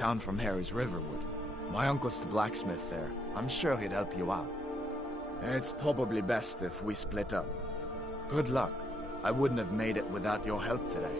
town from here is Riverwood. My uncle's the blacksmith there. I'm sure he'd help you out. It's probably best if we split up. Good luck. I wouldn't have made it without your help today.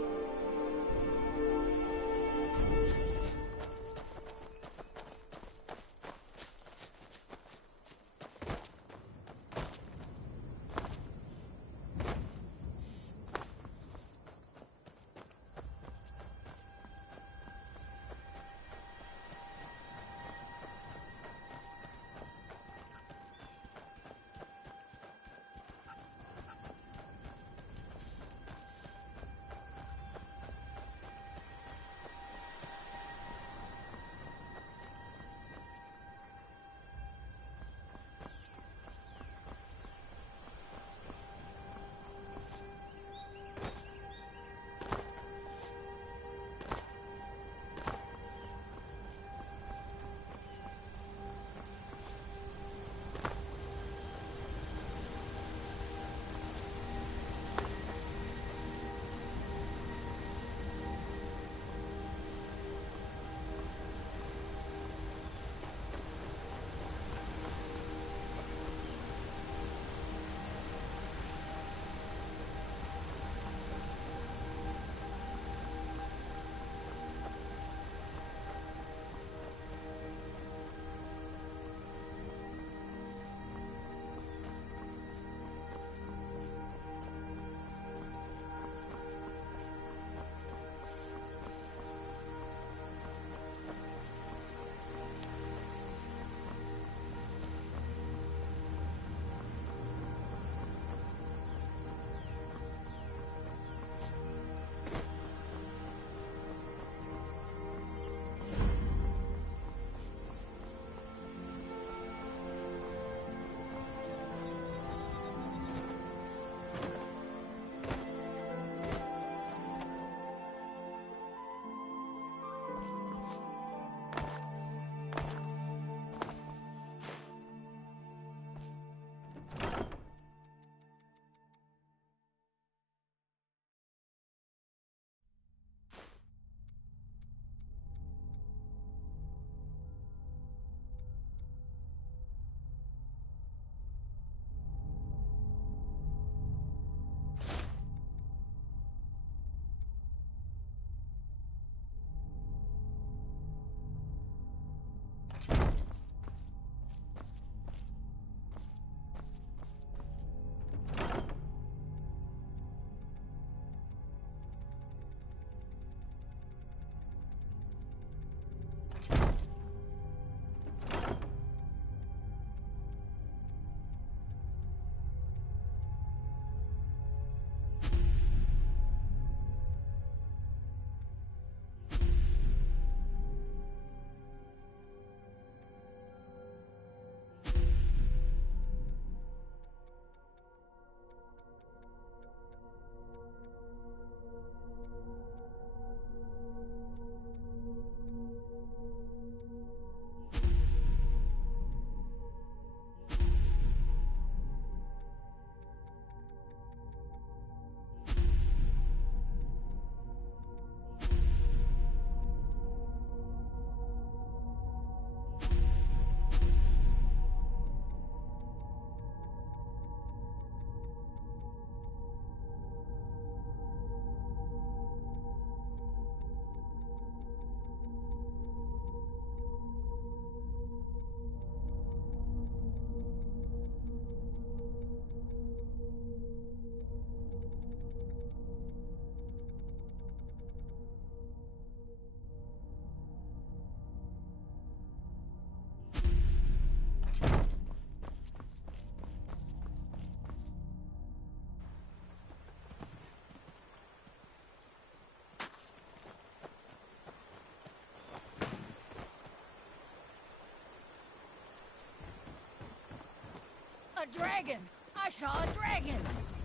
A dragon! I saw a dragon!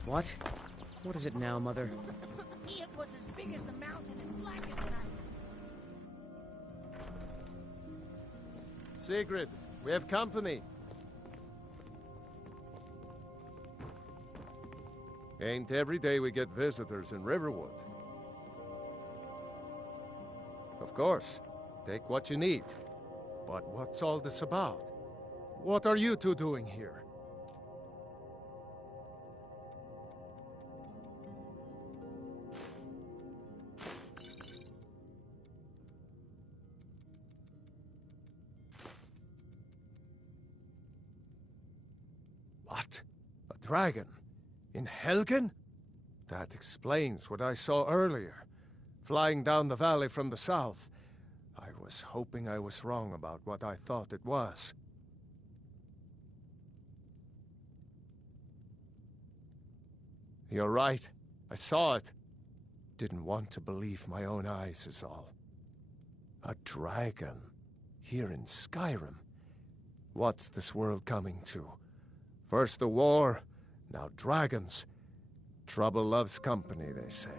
What? What is it now, Mother? It was as big as the mountain and black as night. Sigrid, we have company. Ain't every day we get visitors in Riverwood. Of course. Take what you need. But what's all this about? What are you two doing here? What? A dragon? In Helgen? That explains what I saw earlier. Flying down the valley from the south. I was hoping I was wrong about what I thought it was. You're right. I saw it. Didn't want to believe my own eyes is all. A dragon. Here in Skyrim. What's this world coming to? First the war, now dragons. Trouble loves company, they say.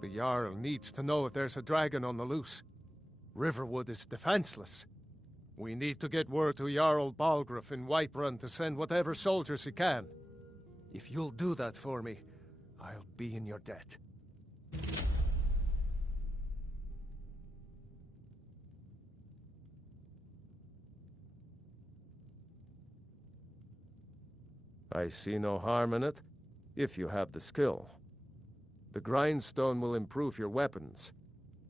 The Jarl needs to know if there's a dragon on the loose. Riverwood is defenseless. We need to get word to Jarl Balgruuf in Whiterun to send whatever soldiers he can. If you'll do that for me, I'll be in your debt. I see no harm in it, if you have the skill. The grindstone will improve your weapons.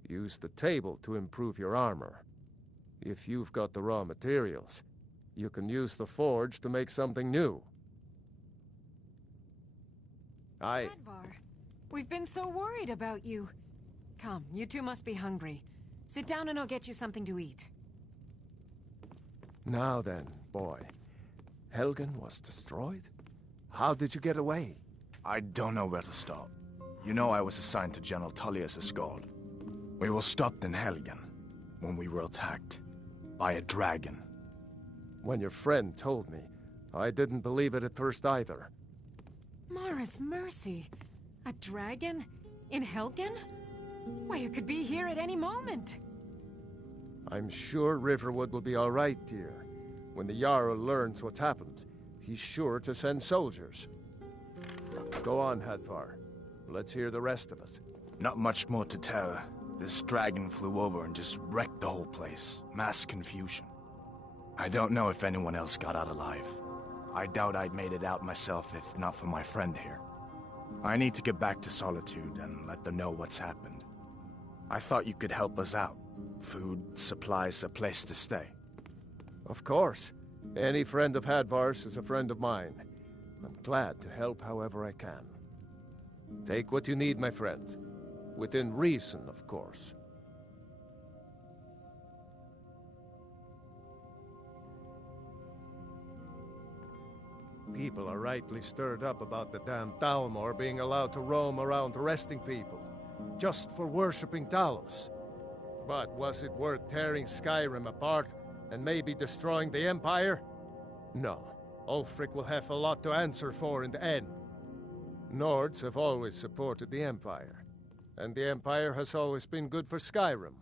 Use the table to improve your armor. If you've got the raw materials, you can use the forge to make something new. Advar, we've been so worried about you. Come, you two must be hungry. Sit down and I'll get you something to eat. Now then, boy. Helgen was destroyed? How did you get away? I don't know where to start. You know I was assigned to General Tullius' escort. We were stopped in Helgen when we were attacked by a dragon. When your friend told me, I didn't believe it at first either. Mara's mercy. A dragon? In Helgen? Why, you could be here at any moment. I'm sure Riverwood will be all right, dear. When the Jarl learns what's happened, he's sure to send soldiers. Go on, Hadvar. Let's hear the rest of it. Not much more to tell. This dragon flew over and just wrecked the whole place. Mass confusion. I don't know if anyone else got out alive. I doubt I'd made it out myself if not for my friend here. I need to get back to Solitude and let them know what's happened. I thought you could help us out. Food, supplies, a place to stay. Of course. Any friend of Hadvar's is a friend of mine. I'm glad to help however I can. Take what you need, my friend. Within reason, of course. People are rightly stirred up about the damn Thalmor being allowed to roam around arresting people, just for worshipping Talos. But was it worth tearing Skyrim apart and maybe destroying the Empire? No. Ulfric will have a lot to answer for in the end. Nords have always supported the Empire, and the Empire has always been good for Skyrim.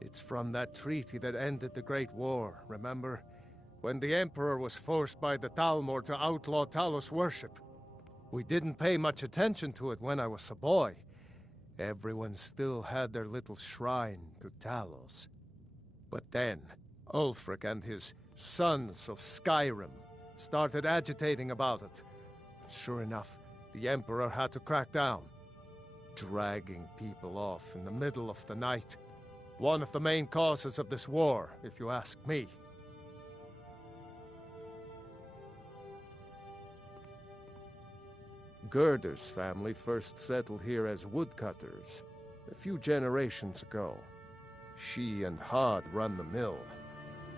It's from that treaty that ended the Great War, remember? When the Emperor was forced by the Thalmor to outlaw Talos worship. We didn't pay much attention to it when I was a boy. Everyone still had their little shrine to Talos. But then, Ulfric and his Sons of Skyrim started agitating about it. Sure enough, the Emperor had to crack down. Dragging people off in the middle of the night. One of the main causes of this war, if you ask me. Gerder's family first settled here as woodcutters a few generations ago. She and Hod run the mill.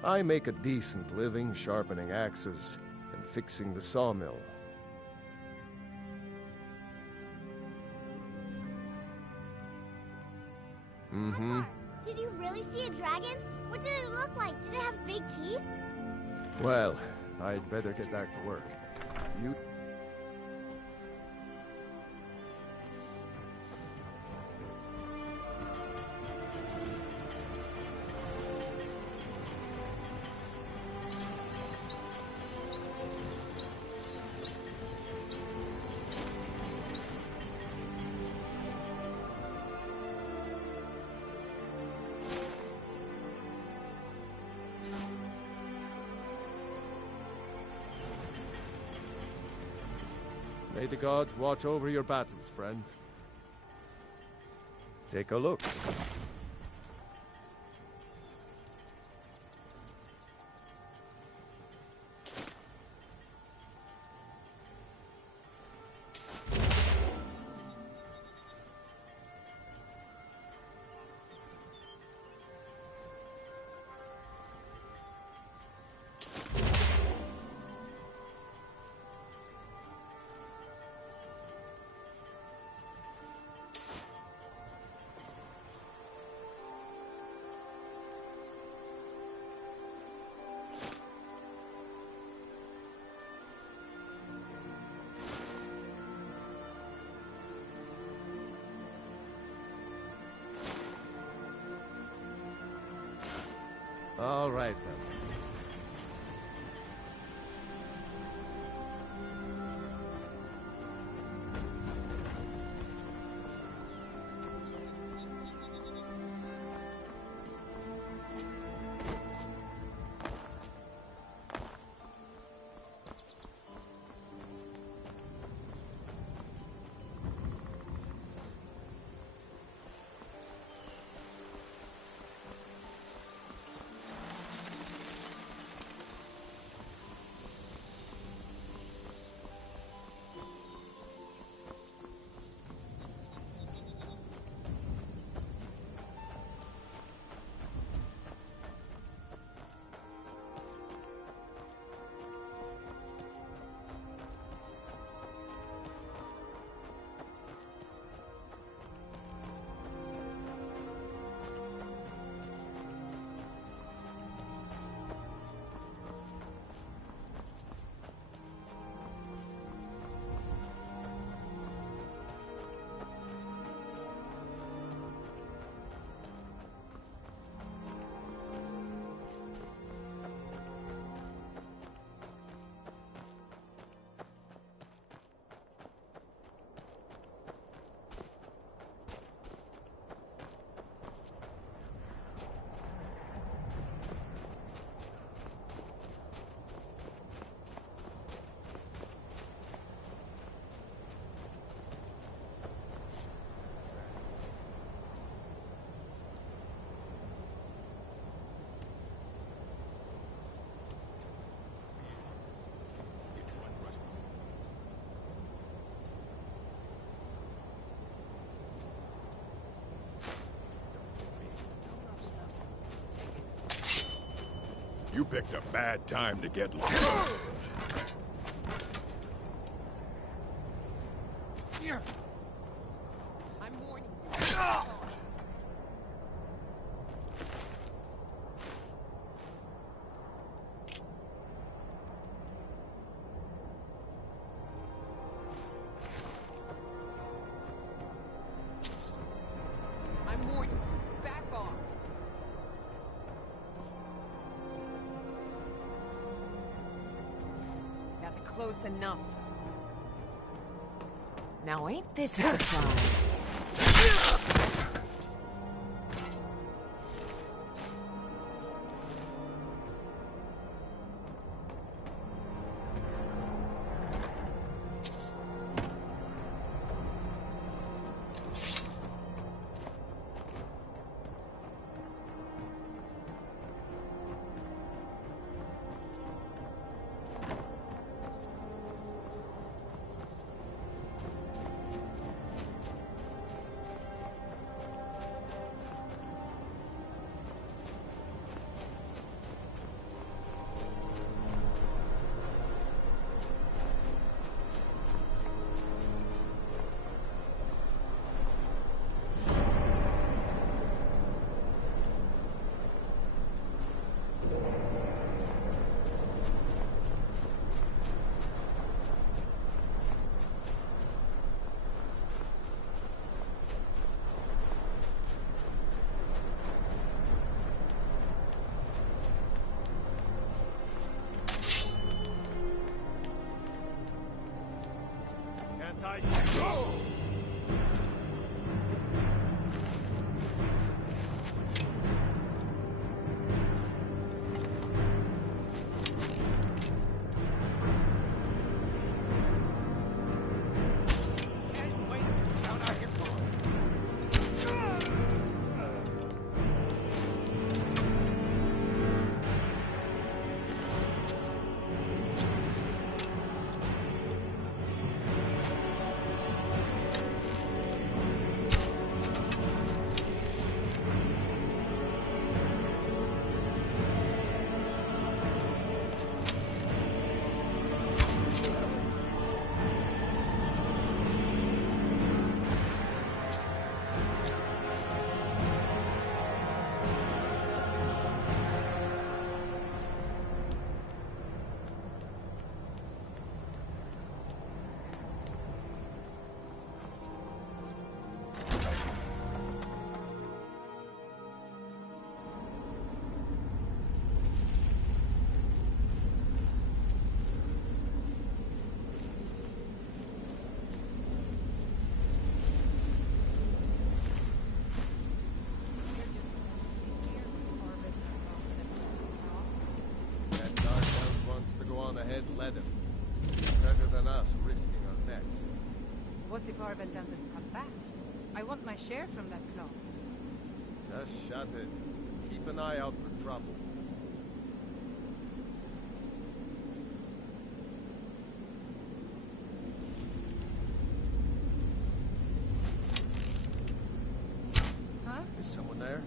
I make a decent living sharpening axes and fixing the sawmill. Advar, did you really see a dragon? What did it look like? Did it have big teeth? Well, I'd better get back to work. You... May the gods watch over your battles, friend. Take a look. All right, then. You picked a bad time to get lost. I'm warning you. I'm warning you. Back off. That's close enough. Now ain't this a surprise? let him. Better than us risking our necks. What if Arvel doesn't come back? I want my share from that claw. Just shut it. Keep an eye out for trouble. Huh? Is someone there?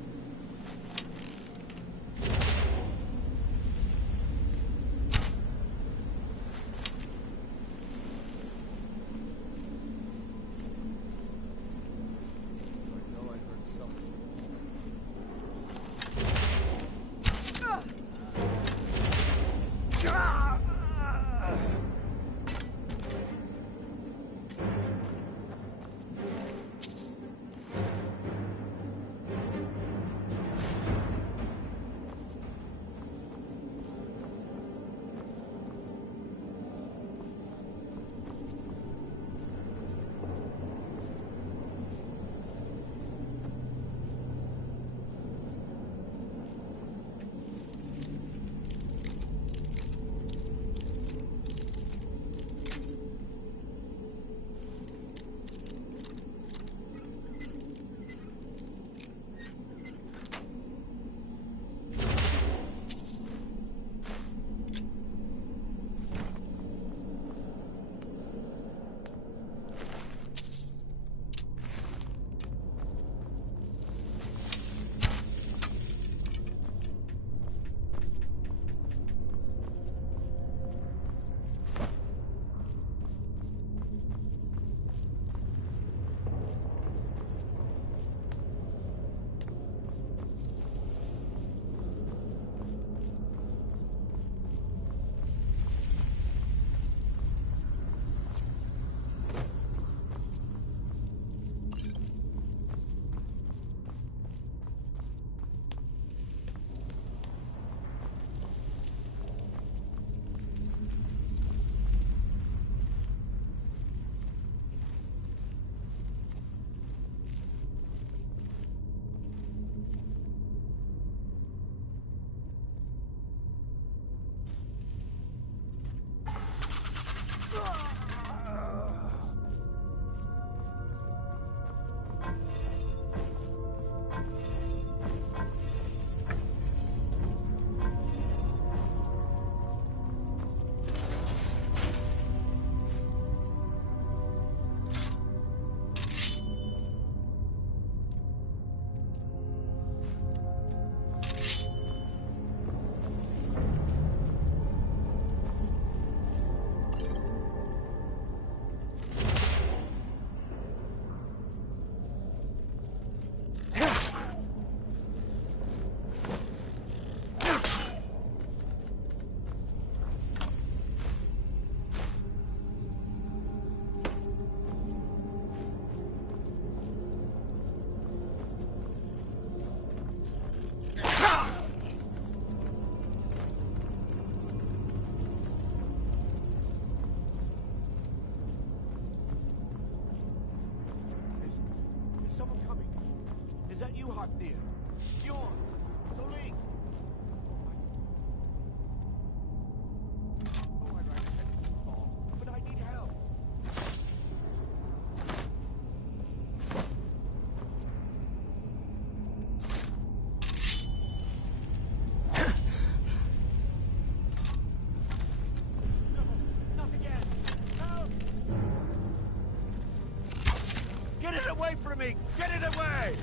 away from me! Get it away!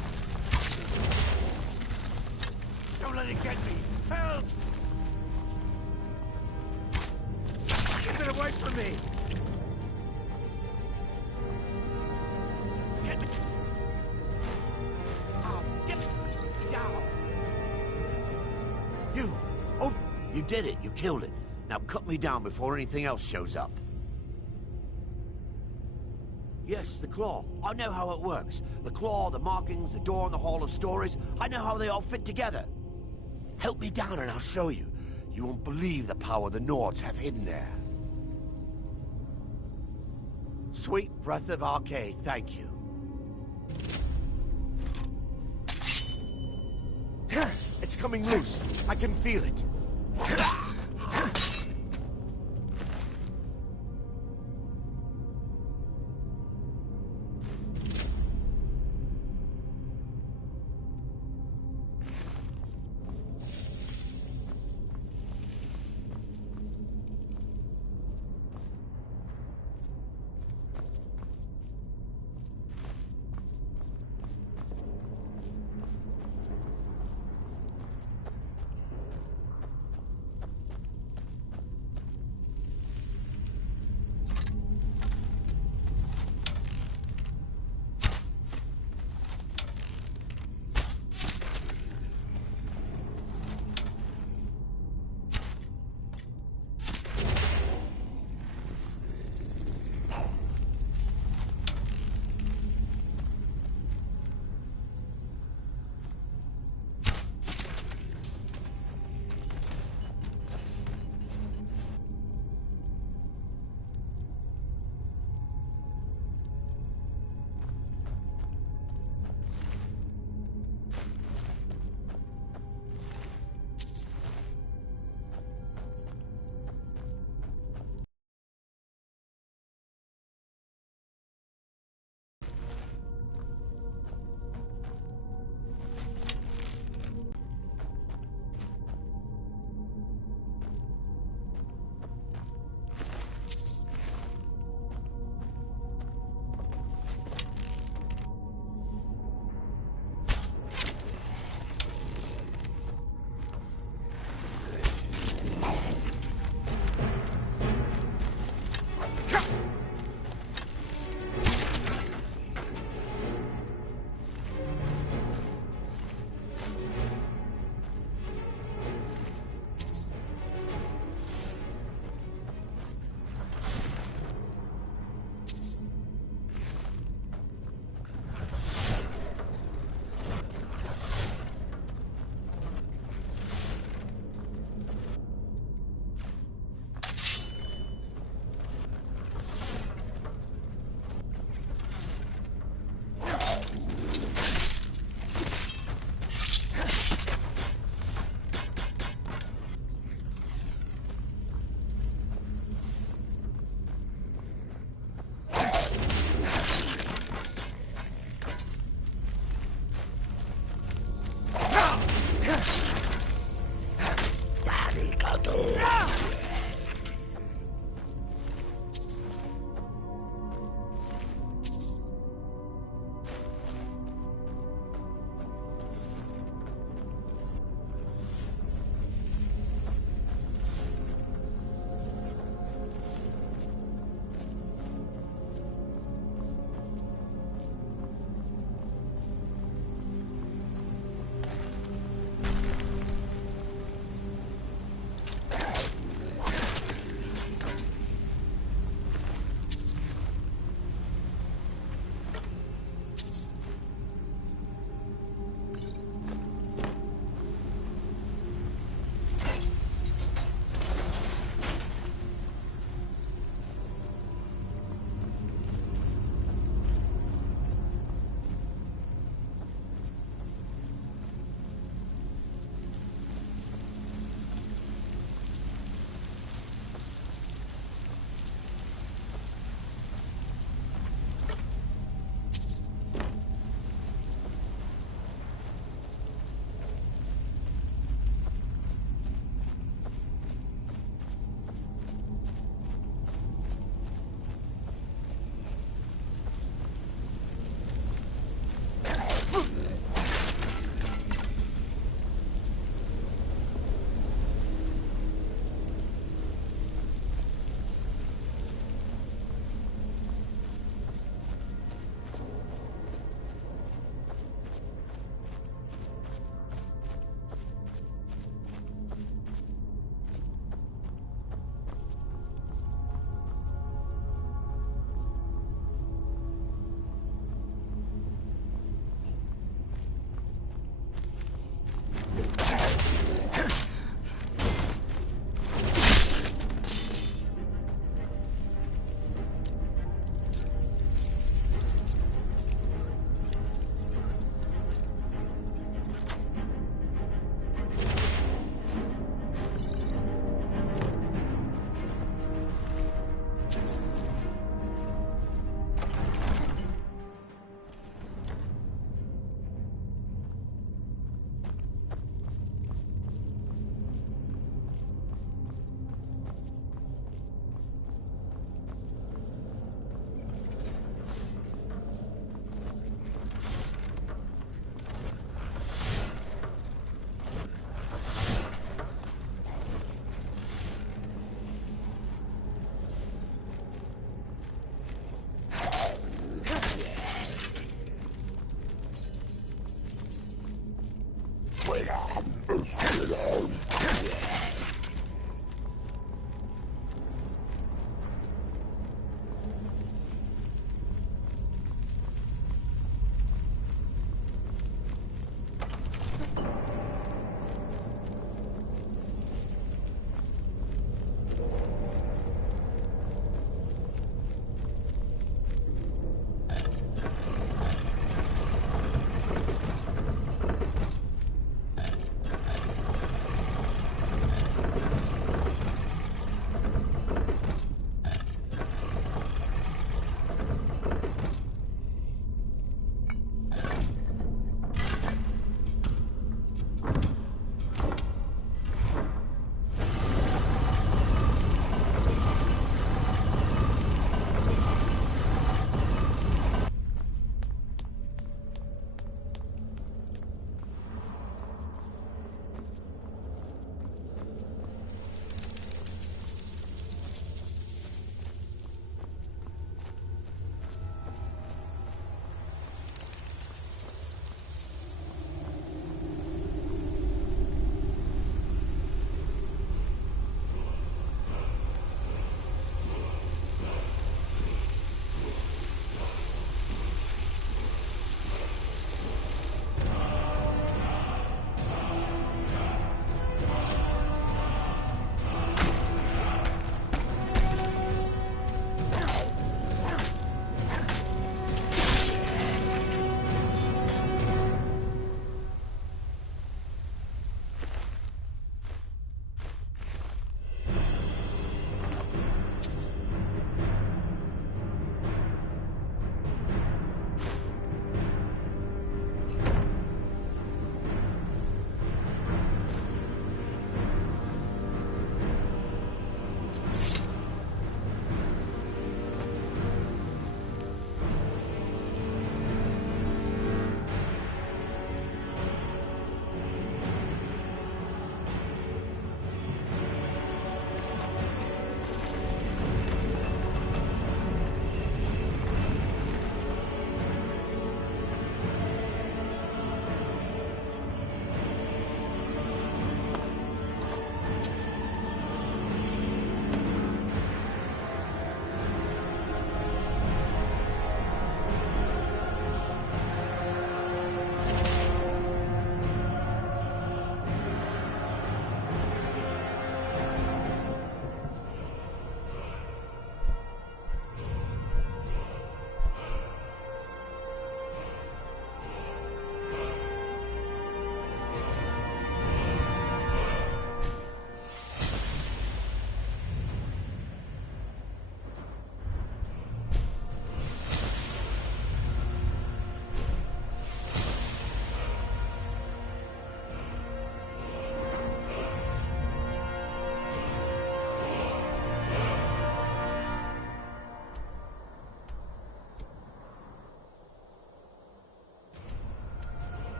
Don't let it get me! Help! Get it away from me! Get me! Oh, get down! You! Oh, you did it! You killed it! Now cut me down before anything else shows up. Yes, the claw. I know how it works. The claw, the markings, the door in the Hall of Stories. I know how they all fit together. Help me down and I'll show you. You won't believe the power the Nords have hidden there. Sweet breath of Arcade, thank you. It's coming loose. I can feel it.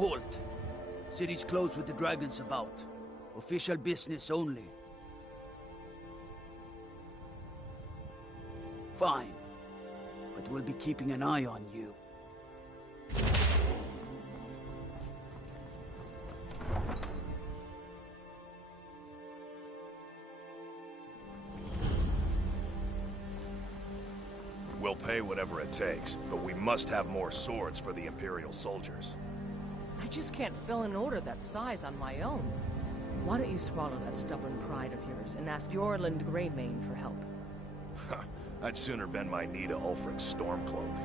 Halt! City's closed with the dragons about. Official business only. Fine. But we'll be keeping an eye on you. We'll pay whatever it takes, but we must have more swords for the Imperial soldiers. I just can't fill an order that size on my own. Why don't you swallow that stubborn pride of yours and ask Yorland Greymane for help? I'd sooner bend my knee to Ulfric's Stormcloak.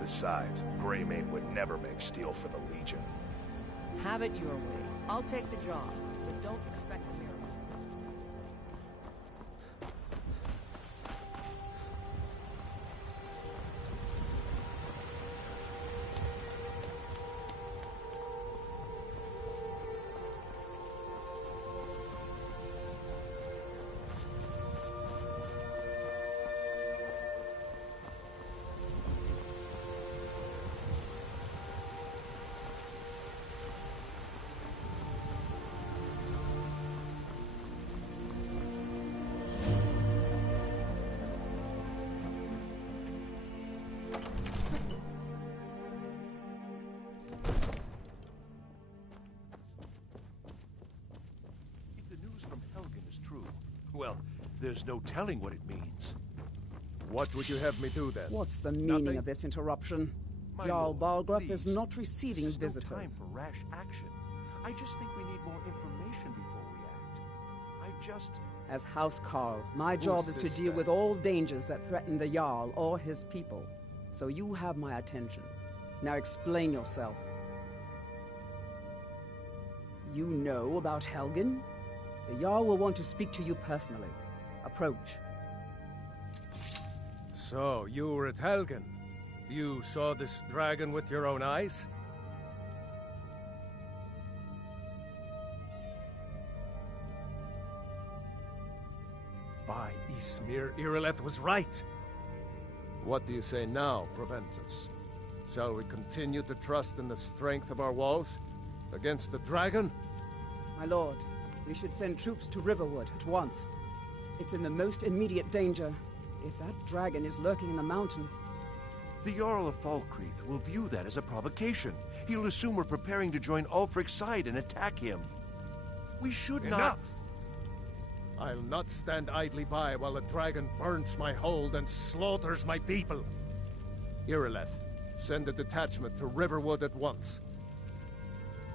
Besides, Greymane would never make steel for the Legion. Have it your way. I'll take the job, but don't expect a miracle. Well, there's no telling what it means. What would you have me do then? What's the meaning Nothing? of this interruption? My Jarl lord, Balgruuf is please. not receiving This is visitors. no time for rash action. I just think we need more information before we act. As House Carl, my job is to deal with all dangers that threaten the Jarl or his people. So you have my attention. Now explain yourself. You know about Helgen? The Jarl will want to speak to you personally. Approach. So, you were at Helgen. You saw this dragon with your own eyes? By Ysmir, Irileth was right. What do you say now, Proventus? Shall we continue to trust in the strength of our walls? Against the dragon? My lord, we should send troops to Riverwood at once. It's in the most immediate danger. If that dragon is lurking in the mountains... The Jarl of Falkreath will view that as a provocation. He'll assume we're preparing to join Ulfric's side and attack him. We should not... Enough! I'll not stand idly by while the dragon burns my hold and slaughters my people. Irileth, send a detachment to Riverwood at once.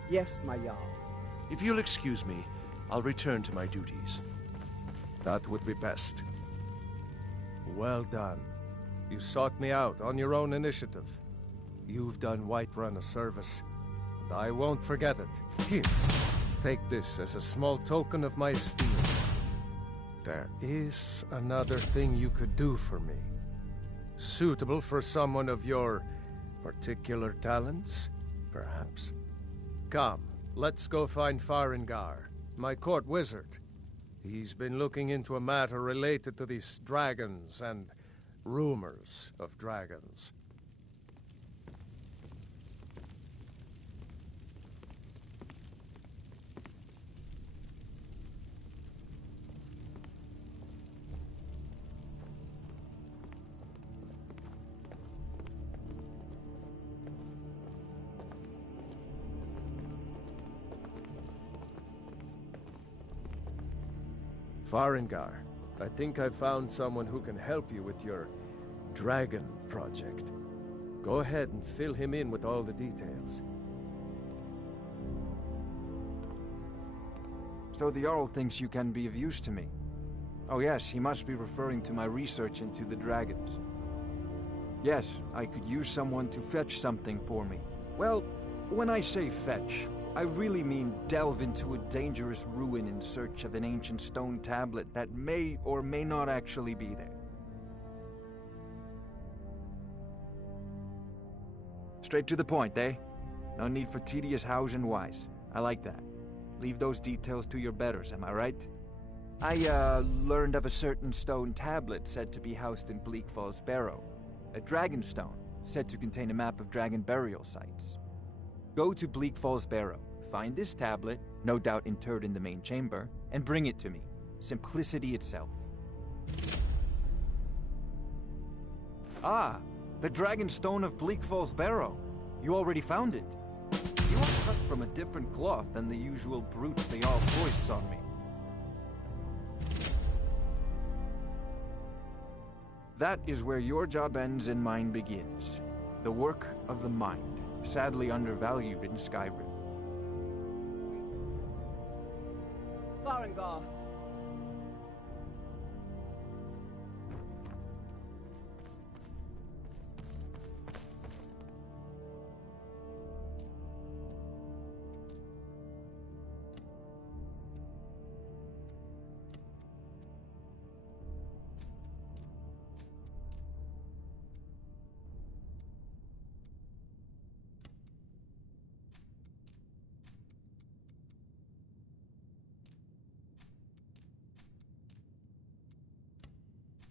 Yes, my Jarl. If you'll excuse me, I'll return to my duties. That would be best. Well done. You sought me out on your own initiative. You've done Whiterun a service, and I won't forget it. Here, take this as a small token of my esteem. There is another thing you could do for me. Suitable for someone of your particular talents, perhaps. Come, let's go find Farengar, my court wizard. He's been looking into a matter related to these dragons and rumors of dragons. Farengar, I think I've found someone who can help you with your dragon project. Go ahead and fill him in with all the details. So the Jarl thinks you can be of use to me. Oh yes, he must be referring to my research into the dragons. Yes, I could use someone to fetch something for me. Well, when I say fetch, I really mean delve into a dangerous ruin in search of an ancient stone tablet that may or may not actually be there. Straight to the point, eh? No need for tedious hows and whys. I like that. Leave those details to your betters, am I right? I, learned of a certain stone tablet said to be housed in Bleak Falls Barrow. A dragon stone, said to contain a map of dragon burial sites. Go to Bleak Falls Barrow, find this tablet, no doubt interred in the main chamber, and bring it to me. Simplicity itself. Ah, the Dragon Stone of Bleak Falls Barrow. You already found it. You are cut from a different cloth than the usual brutes they all foists on me. That is where your job ends and mine begins. The work of the mind, sadly undervalued in Skyrim. Farengar.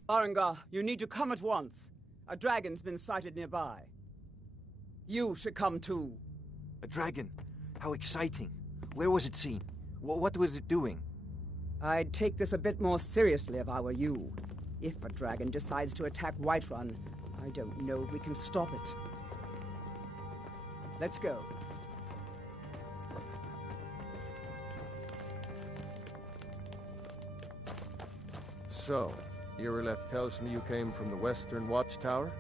Farengar, you need to come at once. A dragon's been sighted nearby. You should come too. A dragon? How exciting. Where was it seen? What was it doing? I'd take this a bit more seriously if I were you. If a dragon decides to attack Whiterun, I don't know if we can stop it. Let's go. So, Irileth tells me you came from the Western Watchtower?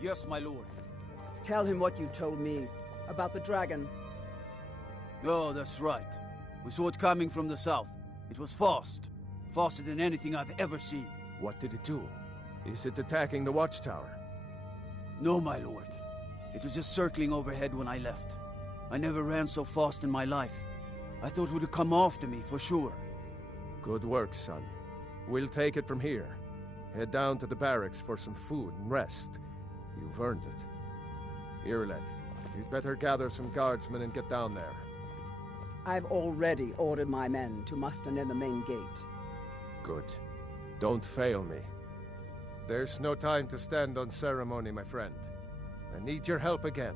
Yes, my lord. Tell him what you told me about the dragon. Oh, that's right. We saw it coming from the south. It was fast. Faster than anything I've ever seen. What did it do? Is it attacking the Watchtower? No, my lord. It was just circling overhead when I left. I never ran so fast in my life. I thought it would come after me, for sure. Good work, son. We'll take it from here. Head down to the barracks for some food and rest. You've earned it. Irileth, you'd better gather some guardsmen and get down there. I've already ordered my men to muster near the main gate. Good. Don't fail me. There's no time to stand on ceremony, my friend. I need your help again.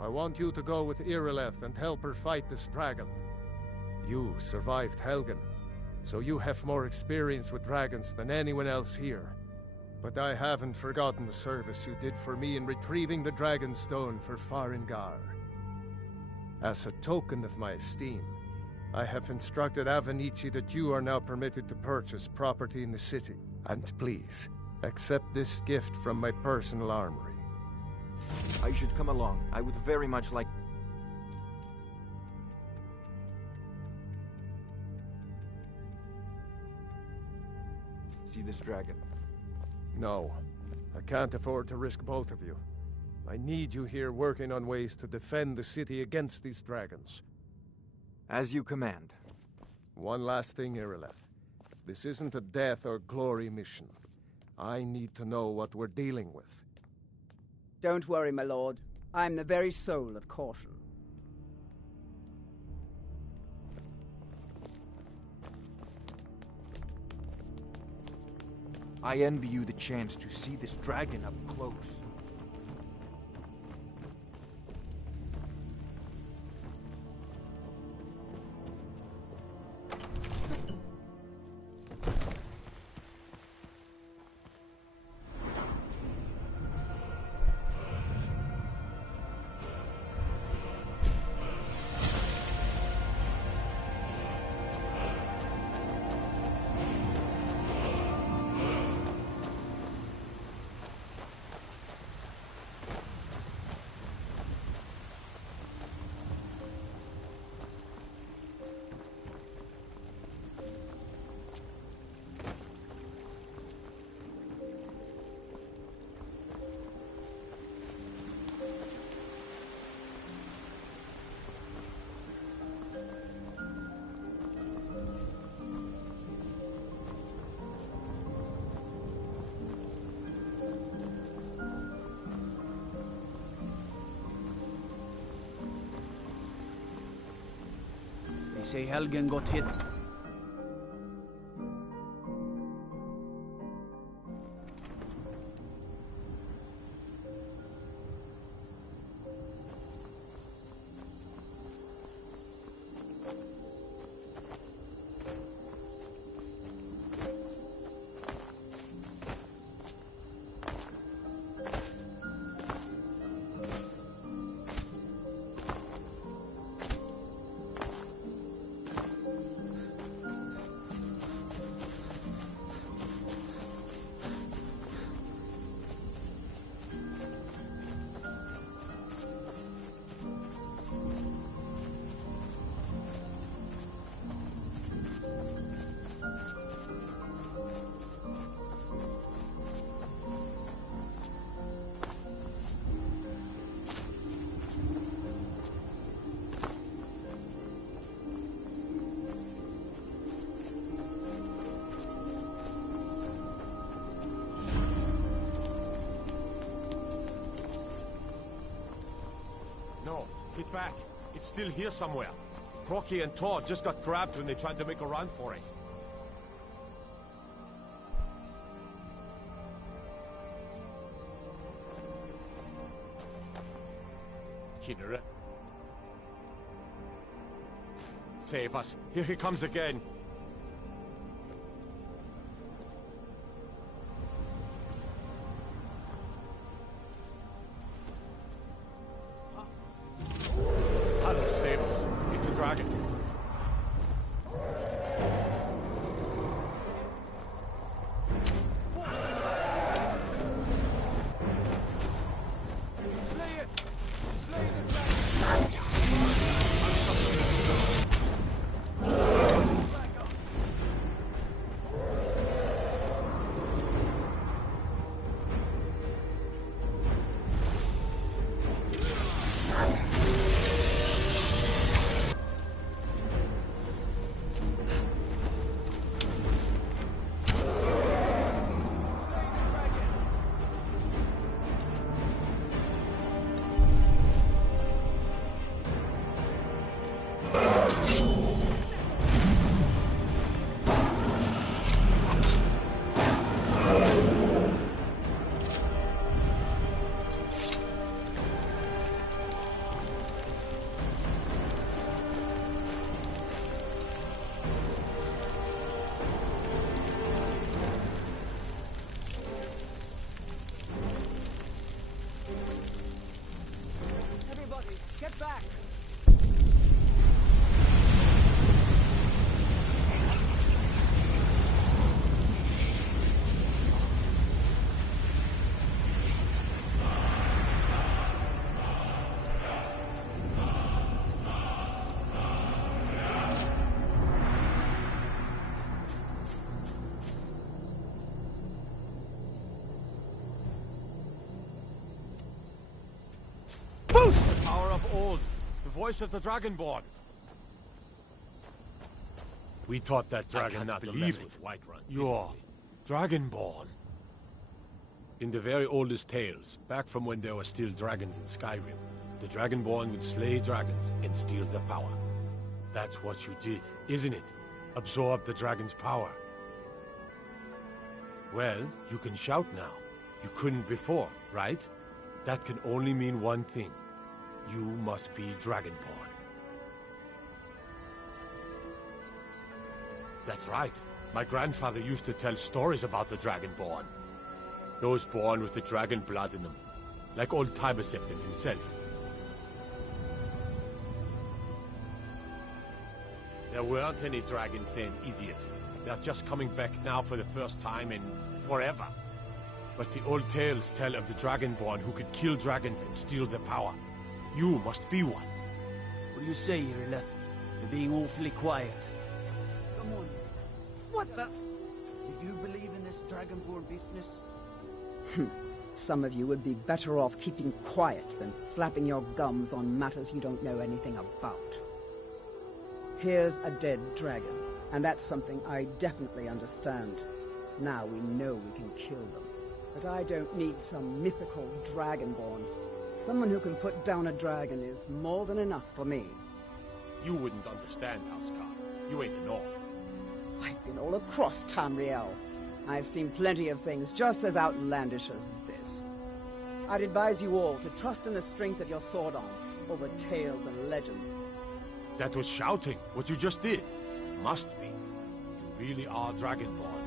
I want you to go with Irileth and help her fight this dragon. You survived Helgen, so you have more experience with dragons than anyone else here. But I haven't forgotten the service you did for me in retrieving the Dragon Stone for Farengar. As a token of my esteem, I have instructed Avenici that you are now permitted to purchase property in the city. And please, accept this gift from my personal armory. I should come along. I would very much like... see this dragon. No, I can't afford to risk both of you. I need you here working on ways to defend the city against these dragons. As you command. One last thing, Irileth. This isn't a death or glory mission. I need to know what we're dealing with. Don't worry, my lord. I'm the very soul of caution. I envy you the chance to see this dragon up close. They say Helgen got hit. it back. It's still here somewhere. Rocky and Todd just got grabbed when they tried to make a run for it. Kinneret. Save us. Here he comes again. Alex, save us. It's a dragon. Get back! The power of old. The voice of the Dragonborn. We taught that dragon not to mess with Whiterun. You're Dragonborn. In the very oldest tales, back from when there were still dragons in Skyrim, the Dragonborn would slay dragons and steal their power. That's what you did, isn't it? Absorb the dragon's power. Well, you can shout now. You couldn't before, right? That can only mean one thing. You must be Dragonborn. That's right. My grandfather used to tell stories about the Dragonborn. Those born with the dragon blood in them. Like old Tiberseptim himself. There weren't any dragons then, idiot. They're just coming back now for the first time in forever. But the old tales tell of the Dragonborn who could kill dragons and steal their power. You must be one. What do you say, Irileth? You're being awfully quiet. Come on. What the? Do you believe in this Dragonborn business? Some of you would be better off keeping quiet than flapping your gums on matters you don't know anything about. Here's a dead dragon, and that's something I definitely understand. Now we know we can kill them. But I don't need some mythical Dragonborn. Someone who can put down a dragon is more than enough for me. You wouldn't understand, Housecarl. You ain't an orc. I've been all across Tamriel. I've seen plenty of things just as outlandish as this. I'd advise you all to trust in the strength of your sword arm over tales and legends. That was shouting, what you just did. Must be. You really are Dragonborn.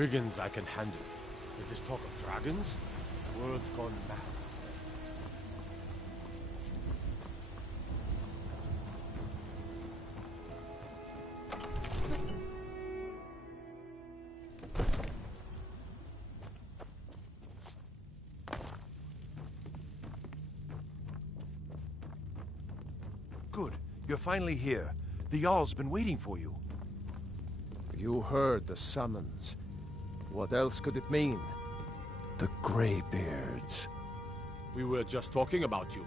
Brigands I can handle. But this talk of dragons? The world's gone mad. Good. You're finally here. The Jarl's been waiting for you. You heard the summons. What else could it mean? The Greybeards. We were just talking about you.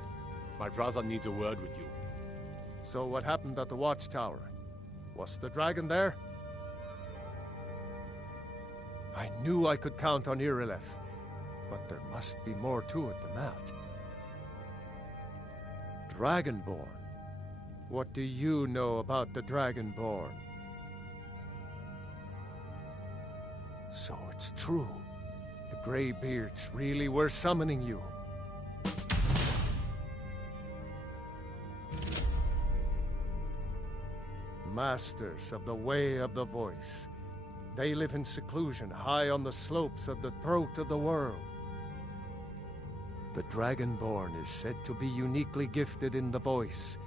My brother needs a word with you. So what happened at the watchtower? Was the dragon there? I knew I could count on Irileth, but there must be more to it than that. Dragonborn. What do you know about the Dragonborn? So it's true. The Greybeards really were summoning you. Masters of the Way of the Voice. They live in seclusion high on the slopes of the throat of the world. The Dragonborn is said to be uniquely gifted in the voice,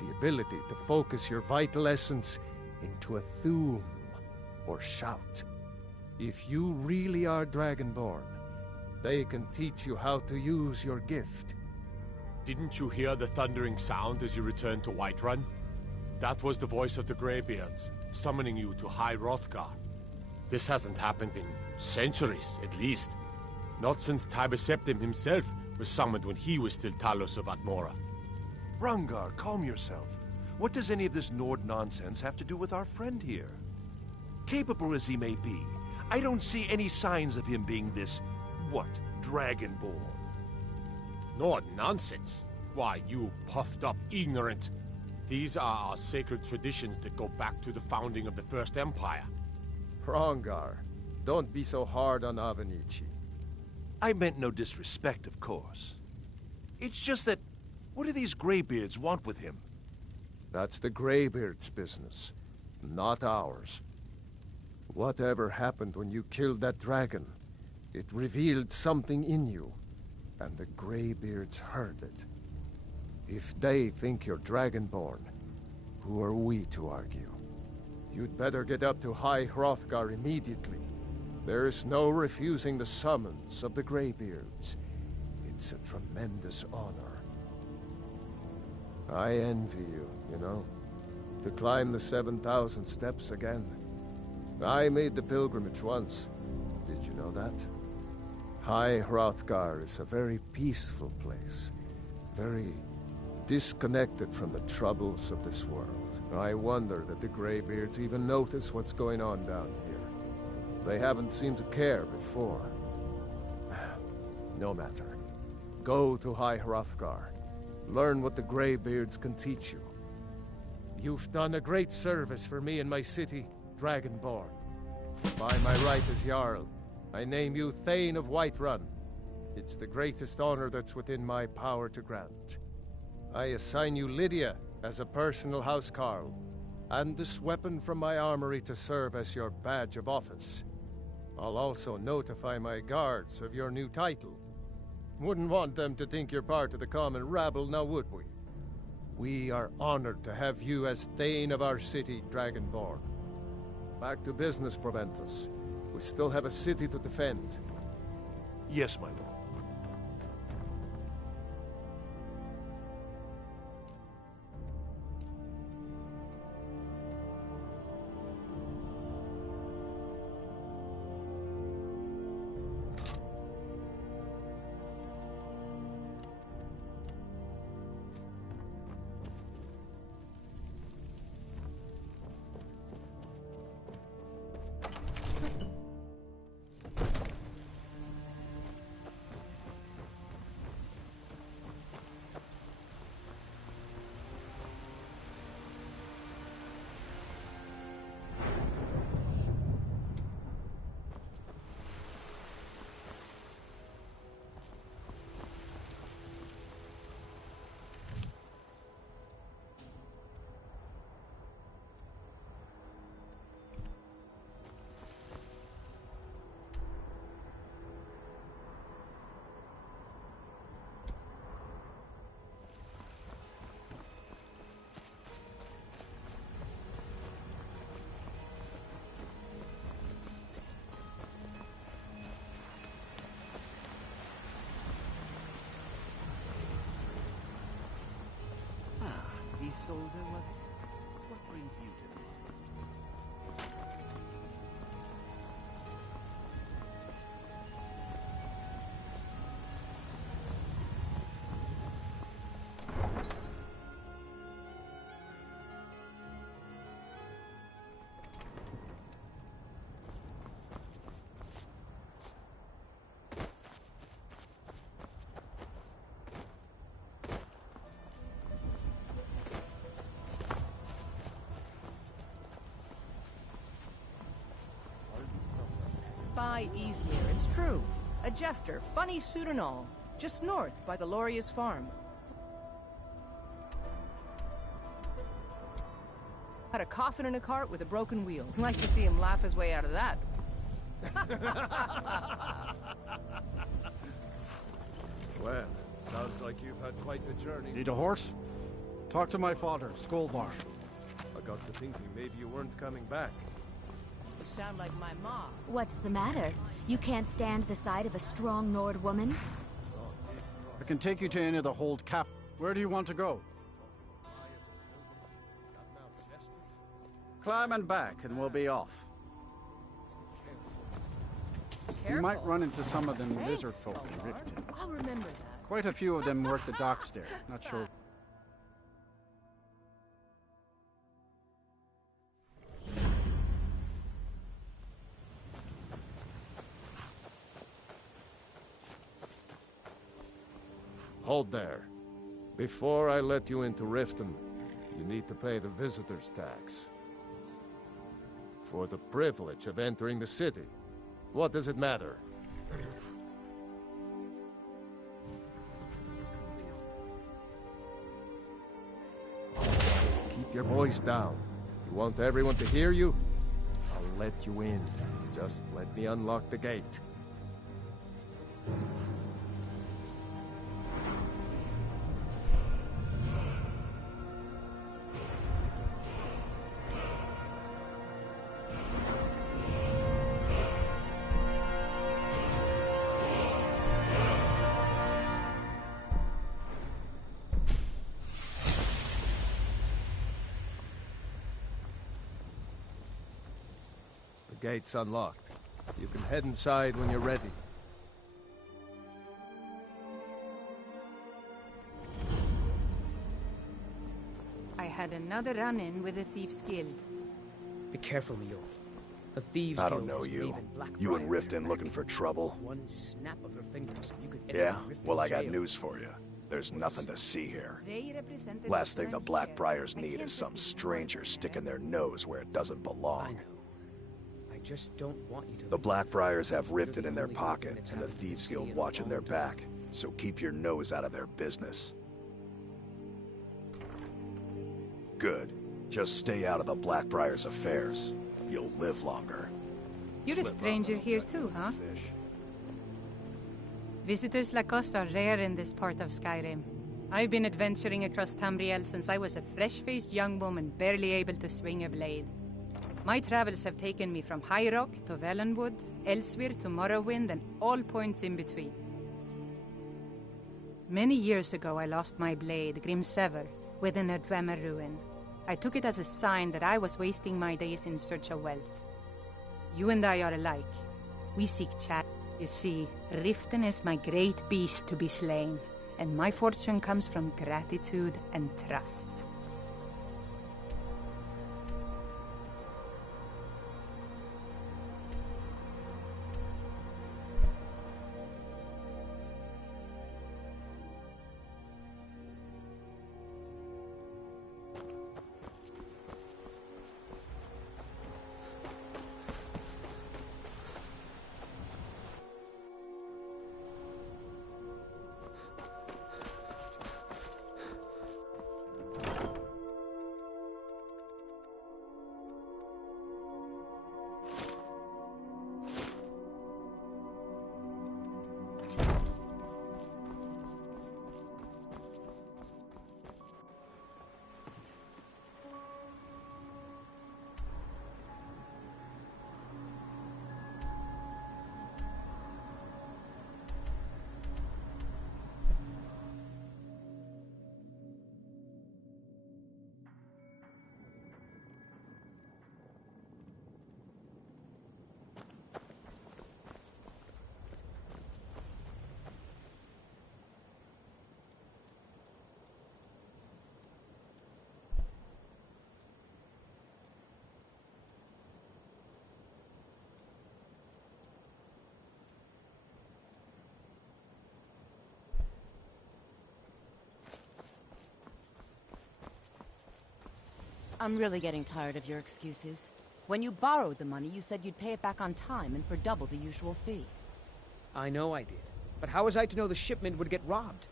the ability to focus your vital essence into a thum, or shout. If you really are Dragonborn, they can teach you how to use your gift. Didn't you hear the thundering sound as you returned to Whiterun? That was the voice of the Greybeards, summoning you to High Hrothgar. This hasn't happened in centuries, at least. Not since Tiber Septim himself was summoned when he was still Talos of Atmora. Rangar, calm yourself. What does any of this Nord nonsense have to do with our friend here? Capable as he may be, I don't see any signs of him being this, Dragonborn. Nord nonsense? Why, you puffed up ignorant. These are our sacred traditions that go back to the founding of the First Empire. Rangar, don't be so hard on Avenici. I meant no disrespect, of course. It's just that, what do these Greybeards want with him? That's the Greybeards' business, not ours. Whatever happened when you killed that dragon, it revealed something in you, and the Greybeards heard it. If they think you're Dragonborn, who are we to argue? You'd better get up to High Hrothgar immediately. There's no refusing the summons of the Greybeards. It's a tremendous honor. I envy you, you know, to climb the 7,000 steps again. I made the pilgrimage once. Did you know that? High Hrothgar is a very peaceful place. Very disconnected from the troubles of this world. I wonder that the Greybeards even notice what's going on down here. They haven't seemed to care before. No matter. Go to High Hrothgar. Learn what the Greybeards can teach you. You've done a great service for me and my city, Dragonborn. By my right as Jarl, I name you Thane of Whiterun. It's the greatest honor that's within my power to grant. I assign you Lydia as a personal housecarl, and this weapon from my armory to serve as your badge of office. I'll also notify my guards of your new title. Wouldn't want them to think you're part of the common rabble, now would we? We are honored to have you as Thane of our city, Dragonborn. Back to business, Proventus. We still have a city to defend. Yes, my lord. Isolde, was it? What brings you to me? By Easmere, it's true. A jester, funny suit and all. Just north, by the Loria's farm. Had a coffin in a cart with a broken wheel. I'd like to see him laugh his way out of that. Well, sounds like you've had quite the journey. Need a horse? Talk to my father, Skullbar. I got to thinking maybe you weren't coming back. You sound like my mom. What's the matter? You can't stand the sight of a strong Nord woman? I can take you to any of the hold cap. Where do you want to go? Climb and back, and we'll be off. Careful. You might run into some of them Thanks, lizard folk in Riften. I'll remember that. Quite a few of them work the docks there. Not sure. Hold there. Before I let you into Riften, you need to pay the visitor's tax. For the privilege of entering the city. What does it matter? Keep your voice down. You want everyone to hear you? I'll let you in. Just let me unlock the gate. The gate's unlocked. You can head inside when you're ready. I had another run-in with the Thieves' Guild. Be careful, Mio. The Thieves I don't Guild know has you. graven Black You and Briar Riften back. looking for trouble? One snap of your fingers, you could end Yeah? up in Riften Well, I got jail. news for you. There's nothing to see here. They represent the Last thing the different Blackbriars here. I need can't is some just ignore stranger them, sticking eh? their nose where it doesn't I belong. know. I just don't want you to The leave. Blackbriars have You're Riften the in their only girl from pocket, the and the town who Thieves can Guild see in watching a their long time. back. So keep your nose out of their business. Good. Just stay out of the Blackbriars' affairs. You'll live longer. You're a stranger here too, huh? Fish. Visitors like us are rare in this part of Skyrim. I've been adventuring across Tamriel since I was a fresh-faced young woman barely able to swing a blade. My travels have taken me from High Rock to Valenwood, Elsewhere to Morrowind, and all points in between. Many years ago I lost my blade, Grimsever, within a Dwemer ruin. I took it as a sign that I was wasting my days in search of wealth. You and I are alike. We seek chat. You see, Riften is my great beast to be slain, and my fortune comes from gratitude and trust. I'm really getting tired of your excuses. When you borrowed the money, you said you'd pay it back on time and for double the usual fee. I know I did. But how was I to know the shipment would get robbed?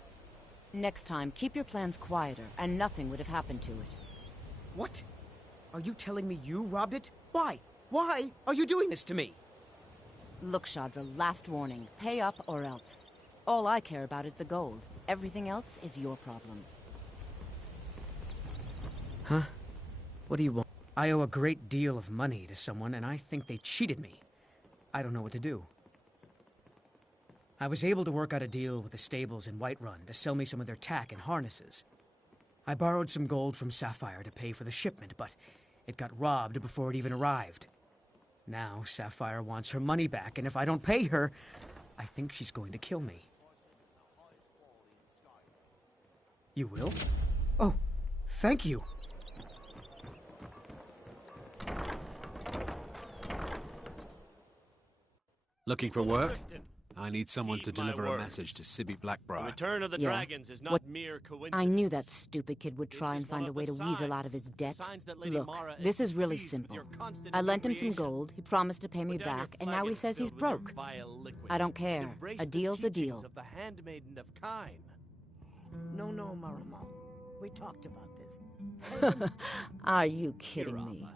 Next time, keep your plans quieter, and nothing would have happened to it. What? Are you telling me you robbed it? Why? Why are you doing this to me? Look, Shadra, last warning. Pay up or else. All I care about is the gold. Everything else is your problem. Huh? What do you want? I owe a great deal of money to someone, and I think they cheated me. I don't know what to do. I was able to work out a deal with the stables in Whiterun to sell me some of their tack and harnesses. I borrowed some gold from Sapphire to pay for the shipment, but it got robbed before it even arrived. Now Sapphire wants her money back, and if I don't pay her, I think she's going to kill me. You will? Oh, thank you. Looking for work? I need someone to deliver a message to Sibby Blackbriar. The return of the dragons is not mere coincidence. I knew that stupid kid would try and find a way to weasel out of his debt. Look, this is really simple. I lent him some gold, he promised to pay me back, and now he says he's broke. I don't care. A deal's a deal. No, Maramo. We talked about this. Are you kidding me?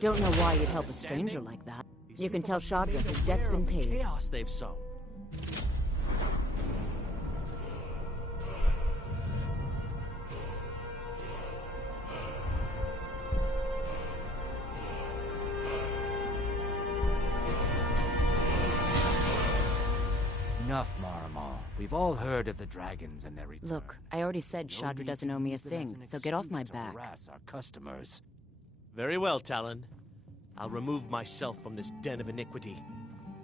Don't know why you'd help a stranger like that. You can tell Shadra his debt's been paid. Chaos they've sown. Enough, Maramo. We've all heard of the dragons and their return. Look, I already said Shadra doesn't owe me a thing, so get off my back. Our customers. Very well, Talon. I'll remove myself from this den of iniquity.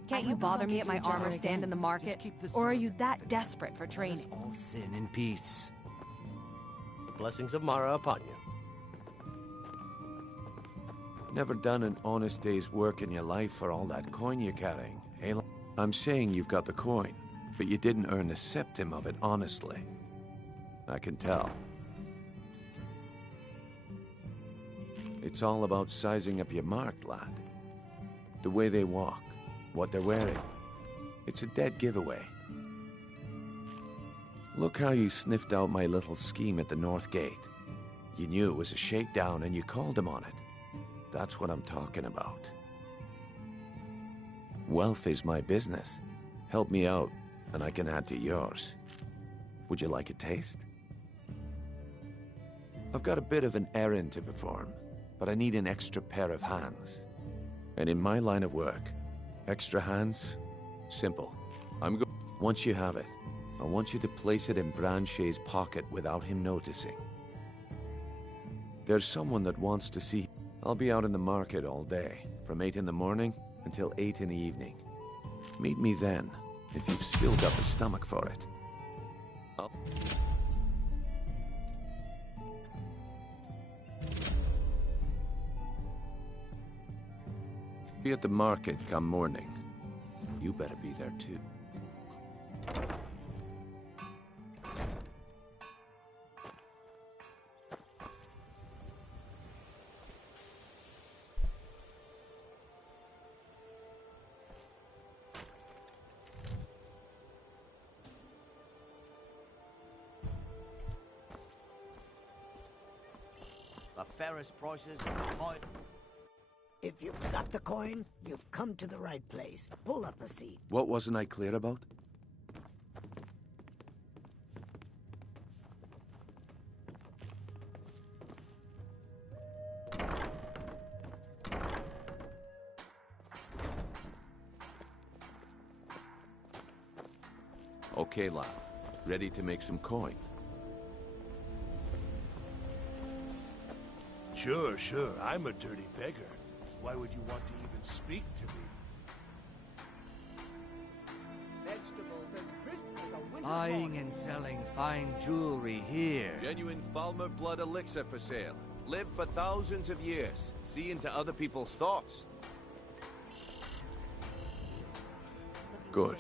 Can't you bother me at my armor stand in the market? Or are you that desperate for training? All sin in peace. The blessings of Mara upon you. Never done an honest day's work in your life for all that coin you're carrying, eh? I'm saying you've got the coin, but you didn't earn a septim of it honestly. I can tell. It's all about sizing up your mark, lad. The way they walk, what they're wearing. It's a dead giveaway. Look how you sniffed out my little scheme at the North Gate. You knew it was a shakedown and you called him on it. That's what I'm talking about. Wealth is my business. Help me out, and I can add to yours. Would you like a taste? I've got a bit of an errand to perform, but I need an extra pair of hands. And in my line of work, extra hands, simple. Once you have it, I want you to place it in Branche's pocket without him noticing. There's someone that wants to see. I'll be out in the market all day, from 8 in the morning until 8 in the evening. Meet me then, if you've still got the stomach for it. Be at the market come morning. You better be there too. The fairest prices and the high... If you've got the coin, you've come to the right place. Pull up a seat. What wasn't I clear about? Okay, lad. Ready to make some coin? Sure. I'm a dirty beggar. Why would you want to even speak to me? Vegetables as crisp as a winter's Buying morning. and selling fine jewelry here. Genuine Falmer blood elixir for sale. Live for thousands of years. See into other people's thoughts. Good.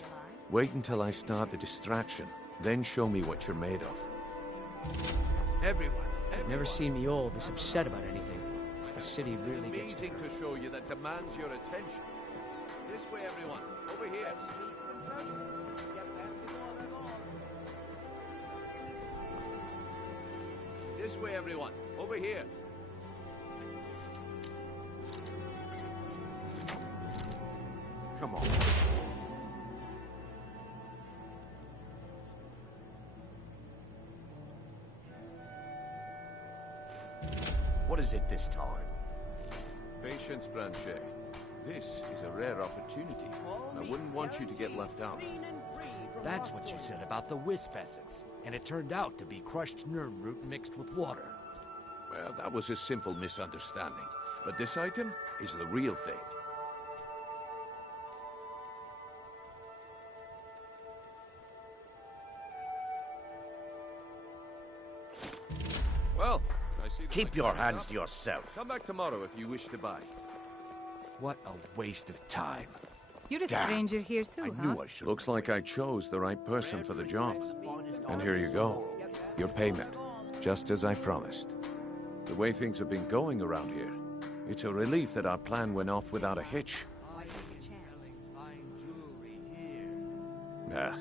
Wait until I start the distraction, then show me what you're made of. Everyone, I've never seen me all this upset about anything. The city really gets to Meeting to show you that demands your attention. This way, everyone. Over here. This way, everyone. Over here. Come on. What is it this time? Patience, Branchet. This is a rare opportunity. I wouldn't want you to get left out. That's what you said about the wisp essence. And it turned out to be crushed nerve root mixed with water. Well, that was a simple misunderstanding. But this item is the real thing. Well, I see. Keep your hands to yourself. Come back tomorrow if you wish to buy. What a waste of time. You're a stranger here too, huh? Looks like I chose the right person for the job. And here you go. Your payment. Just as I promised. The way things have been going around here, it's a relief that our plan went off without a hitch. Nah.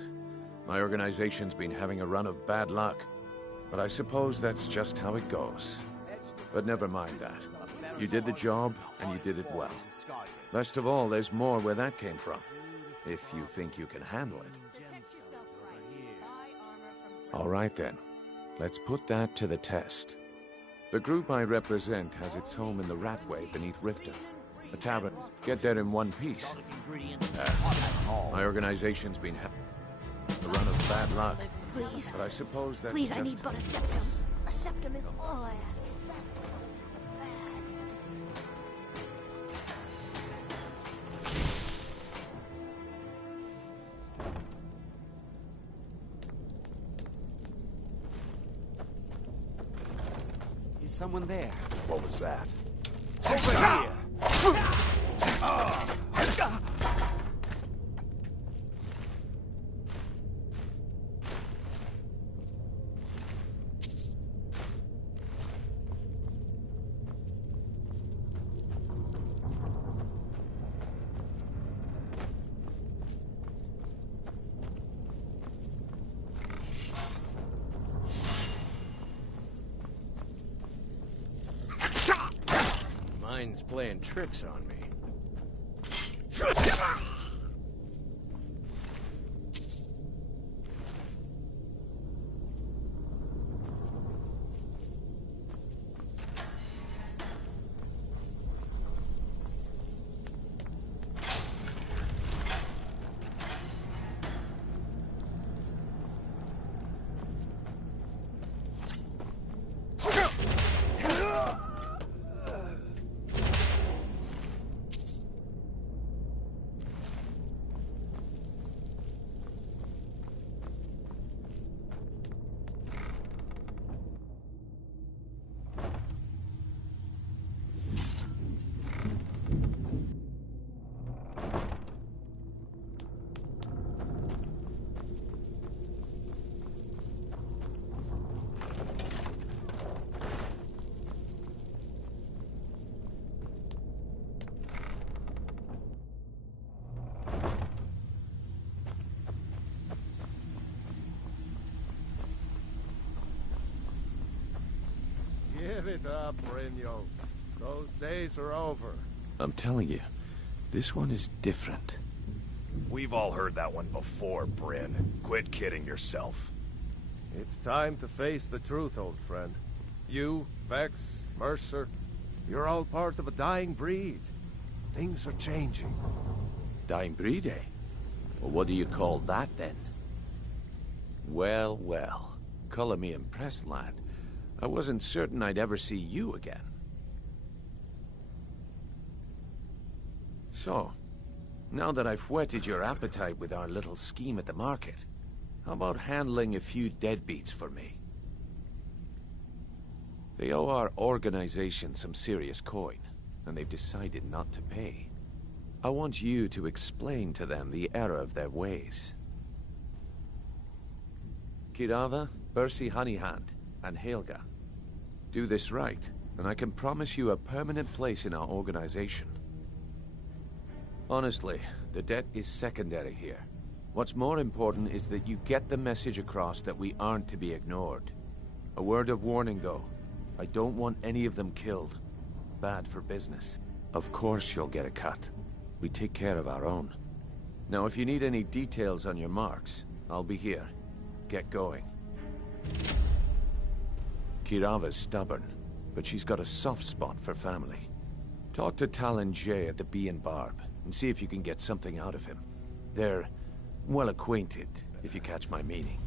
My organization's been having a run of bad luck. But I suppose that's just how it goes. But never mind that. You did the job, and you did it well. Best of all, there's more where that came from. If you think you can handle it. All right then. Let's put that to the test. The group I represent has its home in the Ratway beneath Riften. A tavern. Get there in one piece. My organization's been a run of bad luck. Please. But I suppose that's Please, just... I need but a septum. A septum is all I ask. That's so bad. Is someone there? What was that? Over here! Mine's playing tricks on me. Give it up, Brynjolf. Those days are over. I'm telling you, this one is different. We've all heard that one before, Bryn. Quit kidding yourself. It's time to face the truth, old friend. You, Vex, Mercer, you're all part of a dying breed. Things are changing. Dying breed, eh? Well, what do you call that, then? Well, well. Color me impressed, lad. I wasn't certain I'd ever see you again. So, now that I've whetted your appetite with our little scheme at the market, how about handling a few deadbeats for me? They owe our organization some serious coin, and they've decided not to pay. I want you to explain to them the error of their ways. Kirava, Bersi Honeyhand, and Helga. Do this right, and I can promise you a permanent place in our organization. Honestly, the debt is secondary here. What's more important is that you get the message across that we aren't to be ignored. A word of warning, though. I don't want any of them killed. Bad for business. Of course you'll get a cut. We take care of our own. Now, if you need any details on your marks, I'll be here. Get going. Kirava's stubborn, but she's got a soft spot for family. Talk to Talon J at the Bee and Barb, and see if you can get something out of him. They're well acquainted, if you catch my meaning.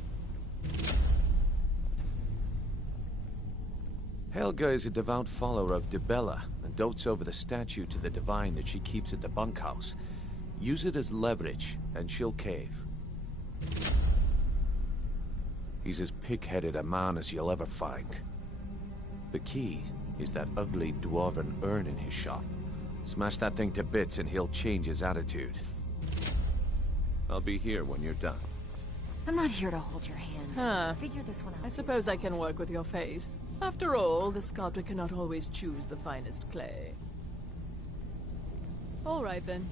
Helga is a devout follower of Dibella, and dotes over the statue to the divine that she keeps at the bunkhouse. Use it as leverage, and she'll cave. He's as pig-headed a man as you'll ever find. The key is that ugly dwarven urn in his shop. Smash that thing to bits and he'll change his attitude. I'll be here when you're done. I'm not here to hold your hand. Huh. Figure this one out. I suppose I can work with your face. After all, the sculptor cannot always choose the finest clay. All right, then.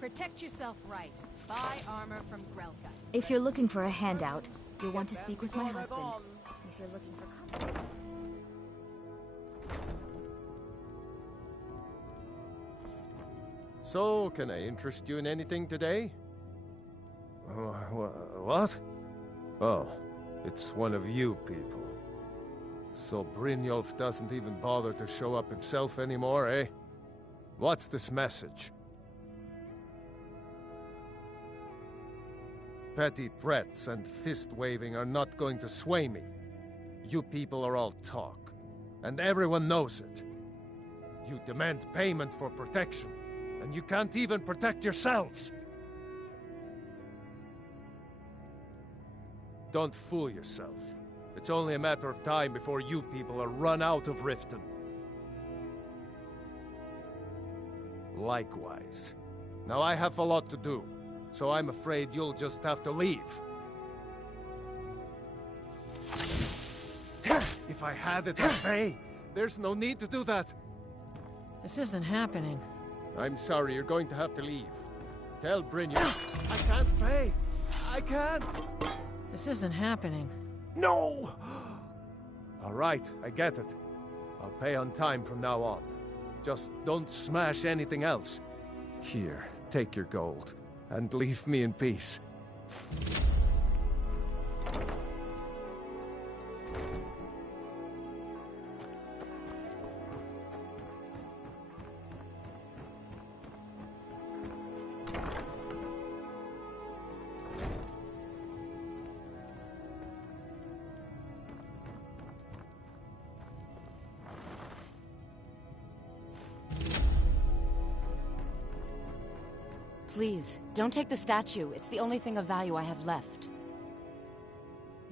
Protect yourself right. Buy armor from Grelka. If you're looking for a handout, you'll want to speak with my husband. If you're looking for company... So, can I interest you in anything today? What? Oh, it's one of you people. So Brynjolf doesn't even bother to show up himself anymore, eh? What's this message? Petty threats and fist-waving are not going to sway me. You people are all talk, and everyone knows it. You demand payment for protection, and you can't even protect yourselves. Don't fool yourself. It's only a matter of time before you people are run out of Riften. Likewise. Now I have a lot to do, so I'm afraid you'll just have to leave. If I had it at bay, there's no need to do that. This isn't happening. I'm sorry, you're going to have to leave. Tell Brynjolf. I can't pay. I can't. This isn't happening. No! All right, I get it. I'll pay on time from now on. Just don't smash anything else. Here, take your gold, and leave me in peace. Please, don't take the statue. It's the only thing of value I have left.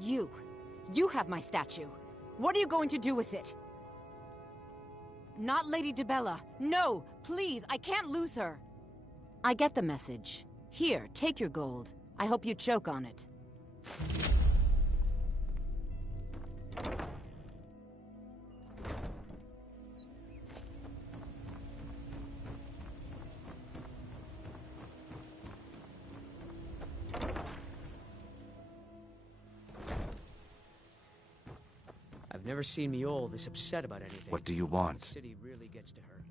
You have my statue. What are you going to do with it? Not Lady Dibella. No, please, I can't lose her. I get the message. Here, take your gold. I hope you choke on it. I've never seen Miol this upset about anything. What do you want? The city really gets to her.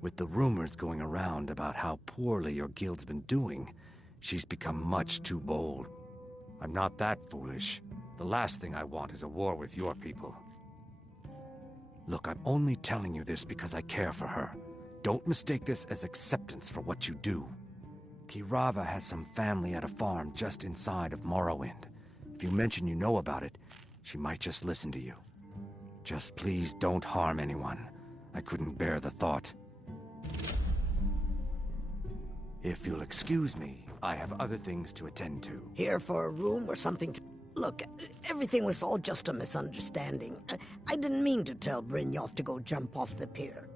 With the rumors going around about how poorly your guild's been doing, she's become much too bold. I'm not that foolish. The last thing I want is a war with your people. Look, I'm only telling you this because I care for her. Don't mistake this as acceptance for what you do. Kirava has some family at a farm just inside of Morrowind. If you mention you know about it, she might just listen to you. Just please don't harm anyone. I couldn't bear the thought. If you'll excuse me, I have other things to attend to. Here for a room or something to... Look, everything was all just a misunderstanding. I didn't mean to tell Brynjolf to go jump off the pier.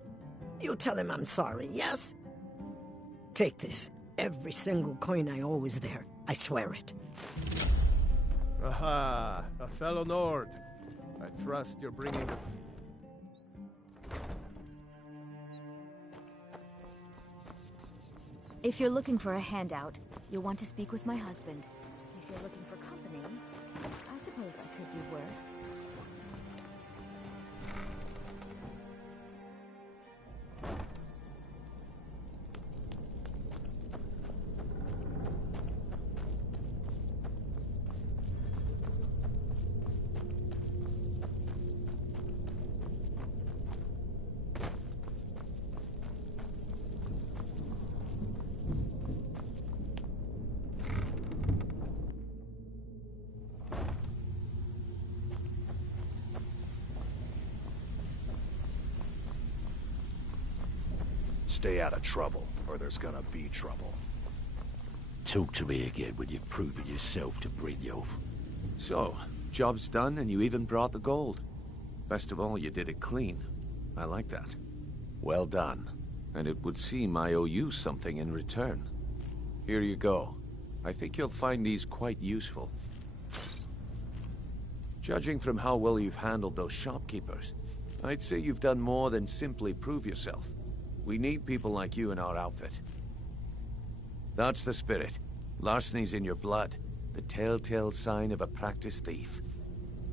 You'll tell him I'm sorry, yes? Take this. Every single coin I owe is there. I swear it. Aha! A fellow Nord. I trust you're bringing a... If you're looking for a handout, you'll want to speak with my husband. If you're looking for company, I suppose I could do worse. Stay out of trouble, or there's gonna be trouble. Talk to me again when you've proven yourself to Brynjolf. So, job's done and you even brought the gold. Best of all, you did it clean. I like that. Well done. And it would seem I owe you something in return. Here you go. I think you'll find these quite useful. Judging from how well you've handled those shopkeepers, I'd say you've done more than simply prove yourself. We need people like you in our outfit. That's the spirit. Larceny's in your blood. The telltale sign of a practiced thief.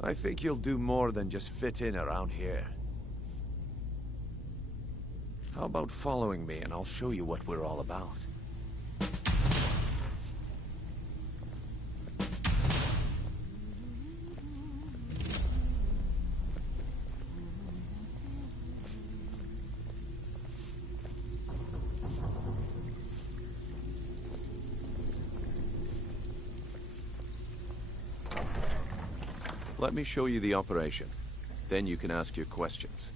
I think you'll do more than just fit in around here. How about following me and I'll show you what we're all about? Let me show you the operation. Then you can ask your questions.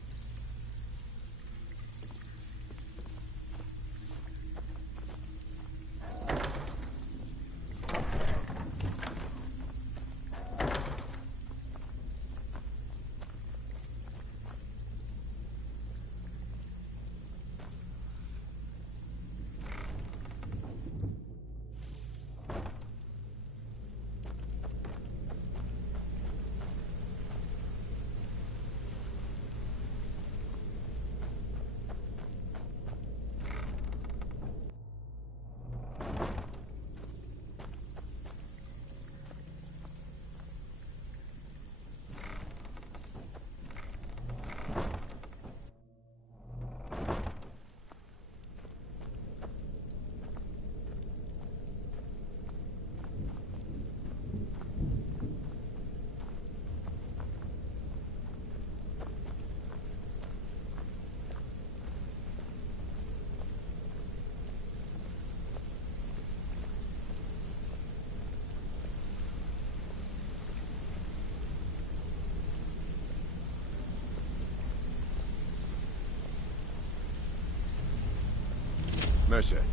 Mercer,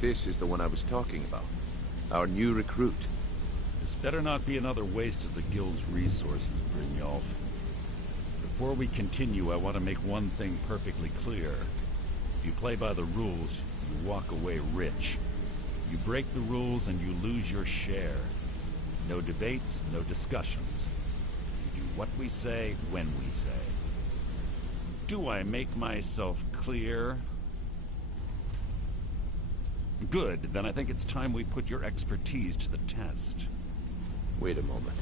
this is the one I was talking about. Our new recruit. This better not be another waste of the Guild's resources, Brynjolf. Before we continue, I want to make one thing perfectly clear. If you play by the rules, you walk away rich. You break the rules and you lose your share. No debates, no discussions. You do what we say, when we say. Do I make myself clear? Good, then I think it's time we put your expertise to the test. Wait a moment.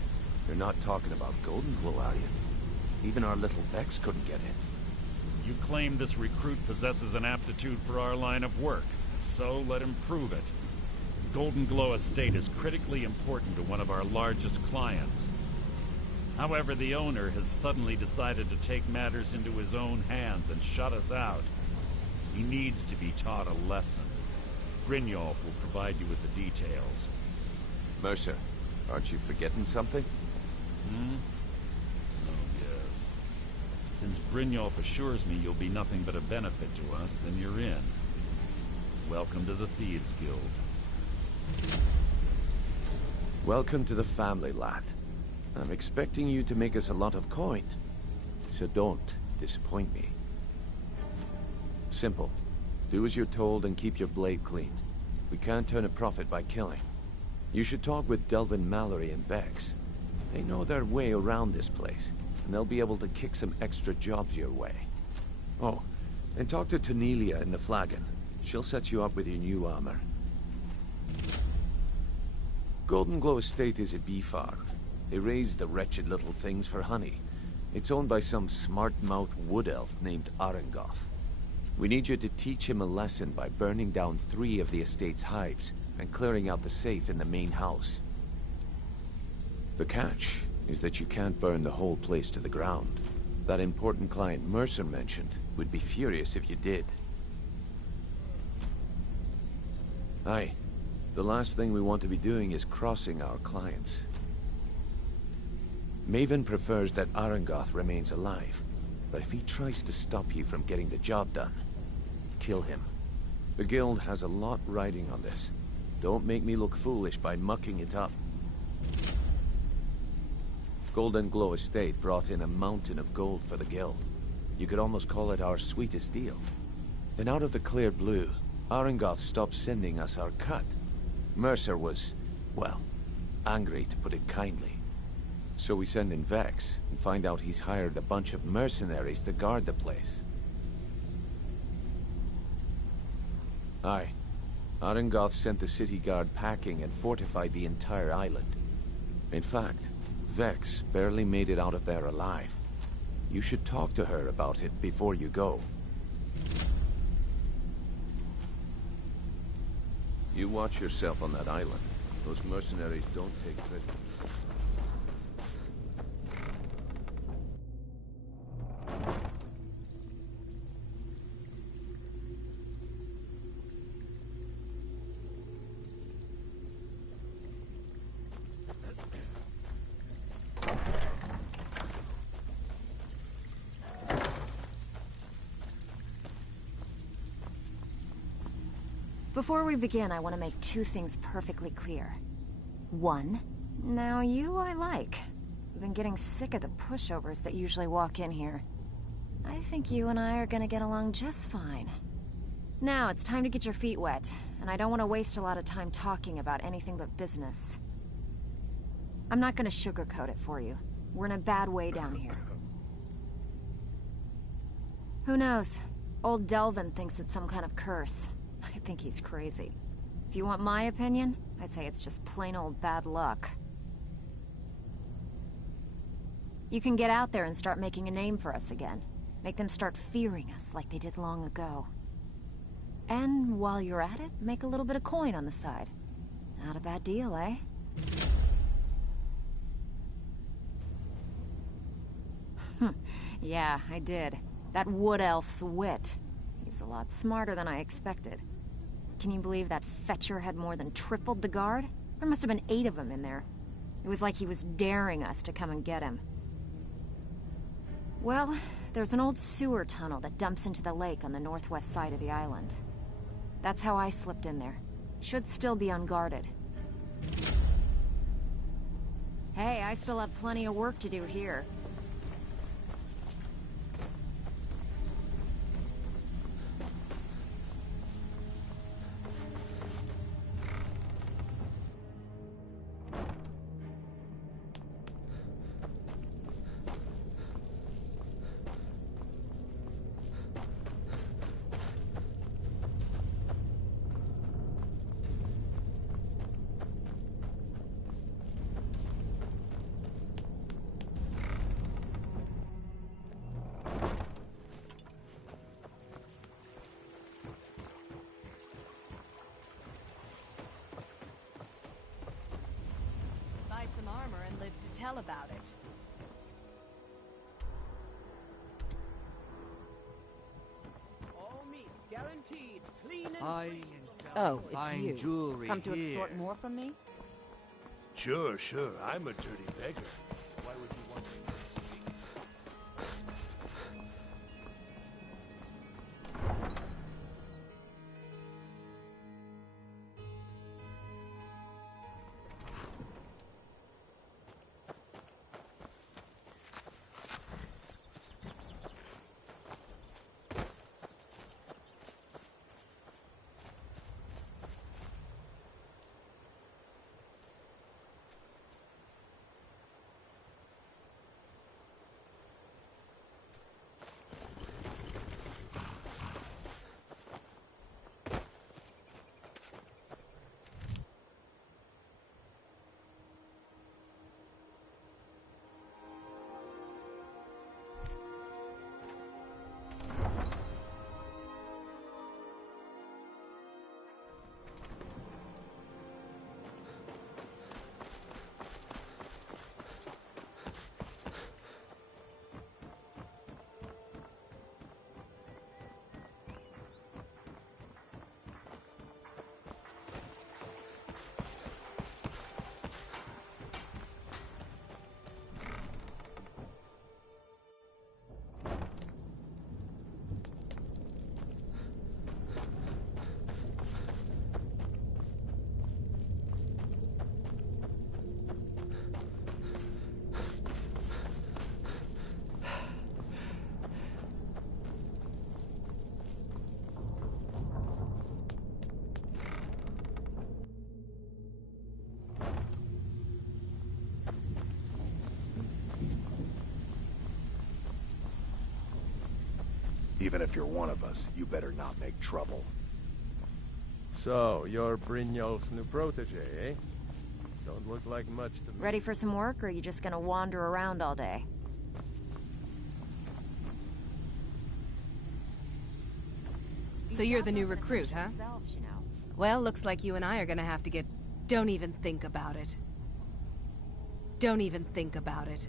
You're not talking about Golden Glow, are you? Even our little Vex couldn't get in. You claim this recruit possesses an aptitude for our line of work. If so, let him prove it. Golden Glow Estate is critically important to one of our largest clients. However, the owner has suddenly decided to take matters into his own hands and shut us out. He needs to be taught a lesson. Brynjolf will provide you with the details. Mercer, aren't you forgetting something? Oh, yes. Since Brynjolf assures me you'll be nothing but a benefit to us, then you're in. Welcome to the Thieves Guild. Welcome to the family, lad. I'm expecting you to make us a lot of coin, so don't disappoint me. Simple. Do as you're told and keep your blade clean. We can't turn a profit by killing. You should talk with Delvin Mallory and Vex. They know their way around this place, and they'll be able to kick some extra jobs your way. Oh, and talk to Tanelia in the Flagon. She'll set you up with your new armor. Golden Glow Estate is a bee farm. They raise the wretched little things for honey. It's owned by some smart-mouthed wood elf named Arengoth. We need you to teach him a lesson by burning down 3 of the estate's hives and clearing out the safe in the main house. The catch is that you can't burn the whole place to the ground. That important client Mercer mentioned would be furious if you did. Aye. The last thing we want to be doing is crossing our clients. Maven prefers that Arengoth remains alive, but if he tries to stop you from getting the job done, kill him. The guild has a lot riding on this. Don't make me look foolish by mucking it up. Golden Glow Estate brought in a mountain of gold for the guild. You could almost call it our sweetest deal. Then out of the clear blue, Arengoth stopped sending us our cut. Mercer was, well, angry to put it kindly. So we send in Vex and find out he's hired a bunch of mercenaries to guard the place. Aye. Arengoth sent the city guard packing and fortified the entire island. In fact, Vex barely made it out of there alive. You should talk to her about it before you go. You watch yourself on that island. Those mercenaries don't take prisoners. Before we begin, I want to make 2 things perfectly clear. 1, now you I like. I've been getting sick of the pushovers that usually walk in here. I think you and I are gonna get along just fine. Now, it's time to get your feet wet, and I don't want to waste a lot of time talking about anything but business. I'm not gonna sugarcoat it for you. We're in a bad way down here. Who knows? Old Delvin thinks it's some kind of curse. I think he's crazy. If you want my opinion, I'd say it's just plain old bad luck. You can get out there and start making a name for us again. Make them start fearing us like they did long ago. And while you're at it, make a little bit of coin on the side. Not a bad deal, eh? Yeah, I did. That wood elf's wit. He's a lot smarter than I expected. Can you believe that fetcher had more than tripled the guard? There must have been 8 of them in there. It was like he was daring us to come and get him. Well, there's an old sewer tunnel that dumps into the lake on the northwest side of the island. That's how I slipped in there. Should still be unguarded. Hey, I still have plenty of work to do here. Buy some armor and live to tell about it. Oh, it's you. Come to extort more from me? Sure. I'm a dirty beggar. Why would you want me to speak? Even if you're one of us, you better not make trouble. So, you're Brynjolf's new protege, eh? Don't look like much to me. Ready for some work, or are you just gonna wander around all day? So you're the new recruit, huh? Well, looks like you and I are gonna have to get... Don't even think about it. Don't even think about it.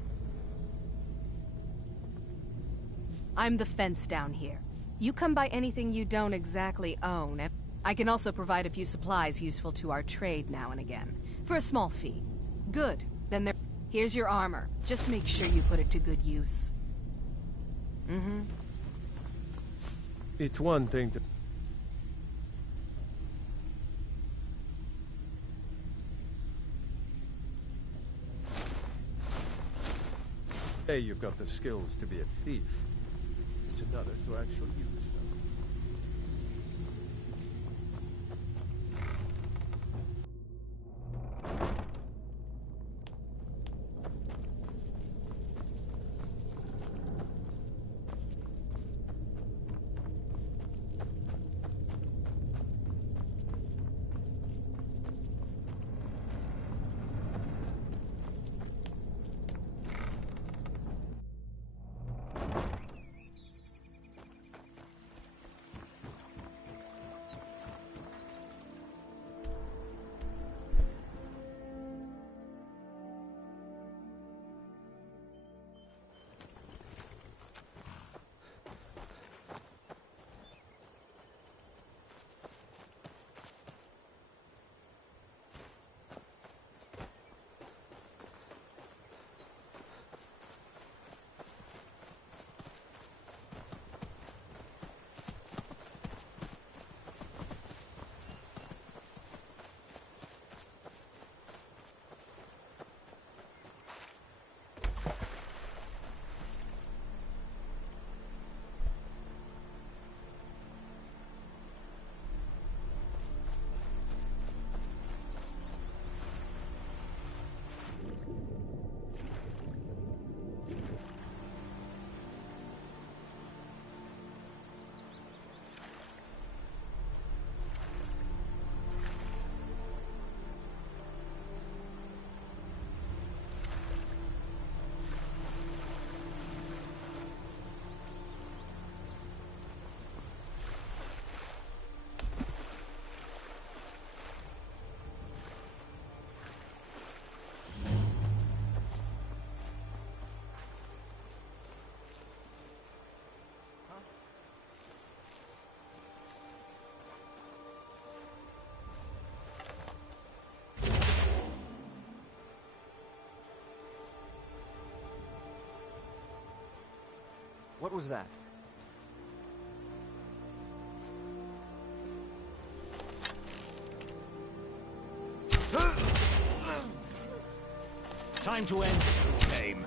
I'm the fence down here. You come by anything you don't exactly own, and I can also provide a few supplies useful to our trade now and again, for a small fee. Good. Then there... Here's your armor. Just make sure you put it to good use. Mm-hmm. It's one thing to... Hey, you've got the skills to be a thief. It's another to actually use them. What was that? Time to end this game.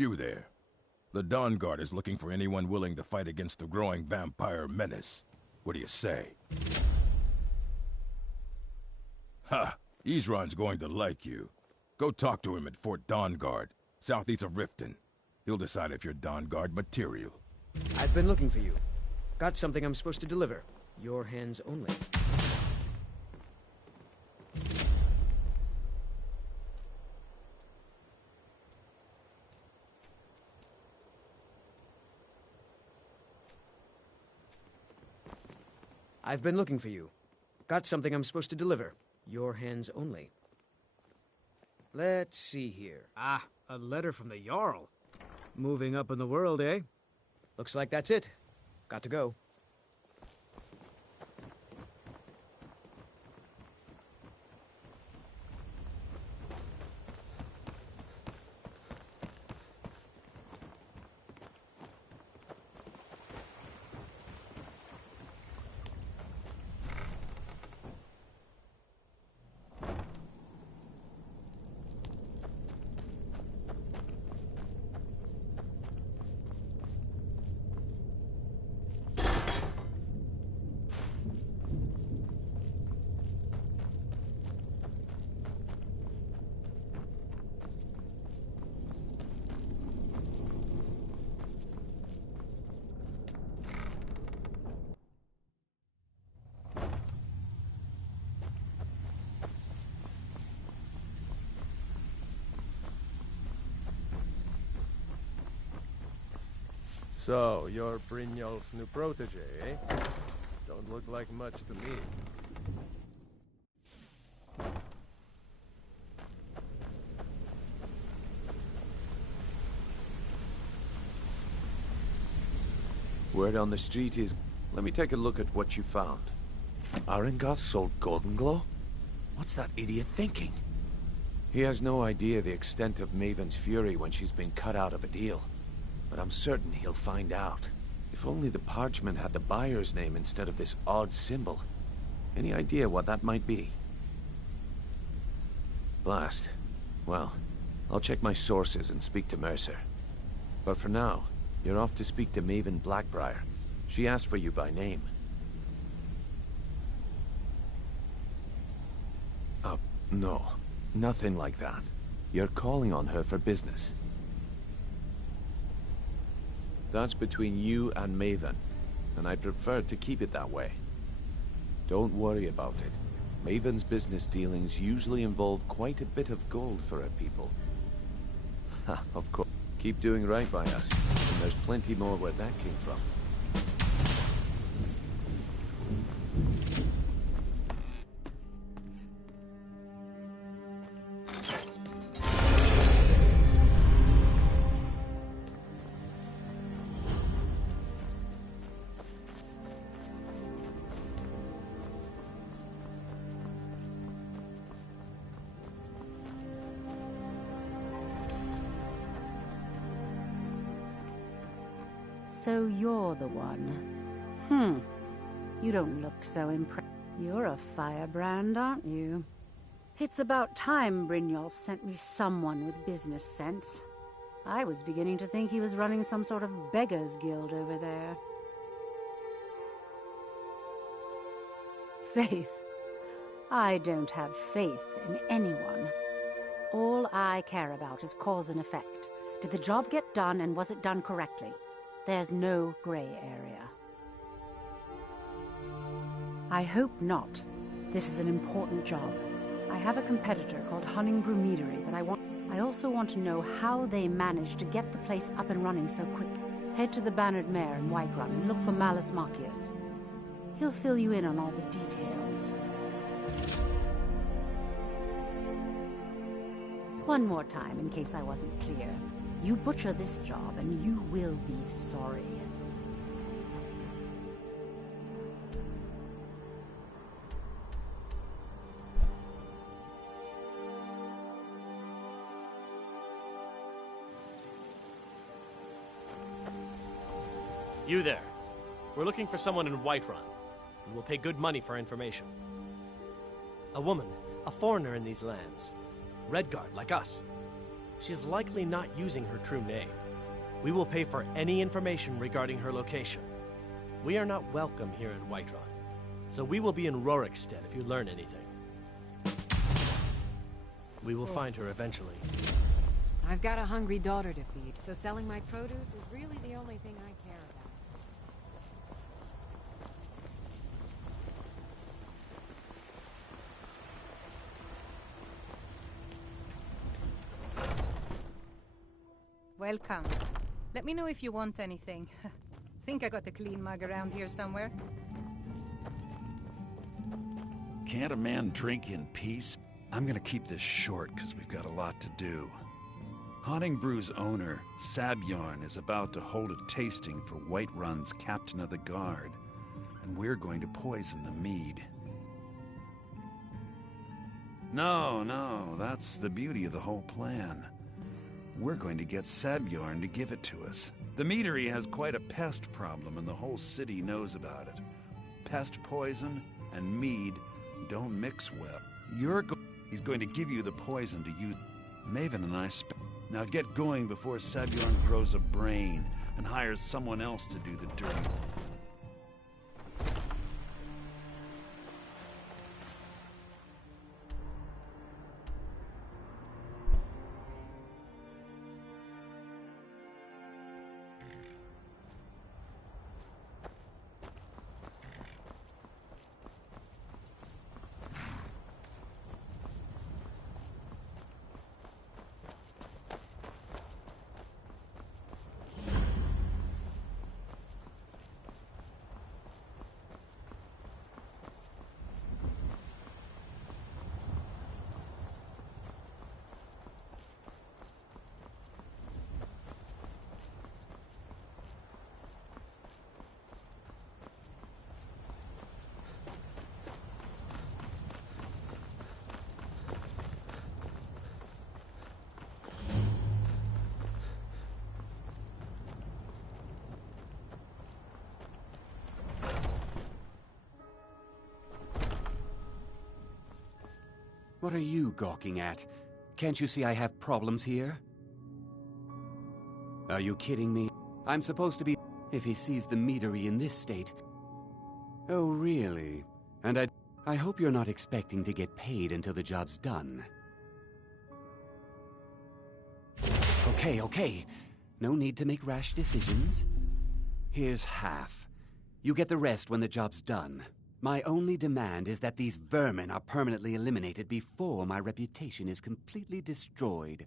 You there. The Dawn Guard is looking for anyone willing to fight against the growing vampire menace. What do you say? Ha! Isran's going to like you. Go talk to him at Fort Dawn Guard, southeast of Riften. He'll decide if you're Dawn Guard material. I've been looking for you. Got something I'm supposed to deliver. Your hands only. I've been looking for you. Got something I'm supposed to deliver. Your hands only. Let's see here. Ah, a letter from the Jarl. Moving up in the world, eh? Looks like that's it. Got to go. So, you're Brynjolf's new protege, eh? Don't look like much to me. Word on the street is... Let me take a look at what you found. Arengoth sold Golden Glow? What's that idiot thinking? He has no idea the extent of Maven's fury when she's been cut out of a deal. But I'm certain he'll find out. If only the parchment had the buyer's name instead of this odd symbol. Any idea what that might be? Blast. Well, I'll check my sources and speak to Mercer. But for now, you're off to speak to Maven Blackbriar. She asked for you by name. No. Nothing like that. You're calling on her for business. That's between you and Maven, and I prefer to keep it that way. Don't worry about it. Maven's business dealings usually involve quite a bit of gold for her people. Ha, of course. Keep doing right by us, and there's plenty more where that came from. So you're the one. You don't look so impressed. You're a firebrand, aren't you? It's about time Brynjolf sent me someone with business sense. I was beginning to think he was running some sort of beggars guild over there. Faith. I don't have faith in anyone. All I care about is cause and effect. Did the job get done, and was it done correctly? There's no gray area. I hope not. This is an important job. I have a competitor called Hunningbrew Meadery that I want. I also want to know how they managed to get the place up and running so quick. Head to the Bannered Mare in Whiterun and look for Malus Macius. He'll fill you in on all the details. One more time, in case I wasn't clear. You butcher this job, and you will be sorry. You there. We're looking for someone in Whiterun, and we'll pay good money for information. A woman, a foreigner in these lands. Redguard, like us. She's likely not using her true name. We will pay for any information regarding her location. We are not welcome here in Whiterun, so we will be in Rorikstead if you learn anything. We will find her eventually. I've got a hungry daughter to feed, so selling my produce is really the only thing I care about. Welcome. Let me know if you want anything. Think I got a clean mug around here somewhere. Can't a man drink in peace? I'm gonna keep this short because we've got a lot to do. Haunting Brew's owner, Sabjorn, is about to hold a tasting for Whiterun's Captain of the Guard, and we're going to poison the mead. No, that's the beauty of the whole plan. We're going to get Sabjorn to give it to us. The meadery has quite a pest problem, and the whole city knows about it. Pest poison and mead don't mix well. He's going to give you the poison to use. Maven and I Now get going before Sabjorn grows a brain and hires someone else to do the dirty. What are you gawking at? Can't you see I have problems here? Are you kidding me? I'm supposed to be... if he sees the meadery in this state. Oh, really? And I hope you're not expecting to get paid until the job's done. Okay. No need to make rash decisions. Here's half. You get the rest when the job's done. My only demand is that these vermin are permanently eliminated before my reputation is completely destroyed.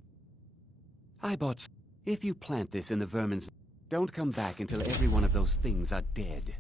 I bought... If you plant this in the vermin's... Don't come back until every one of those things are dead.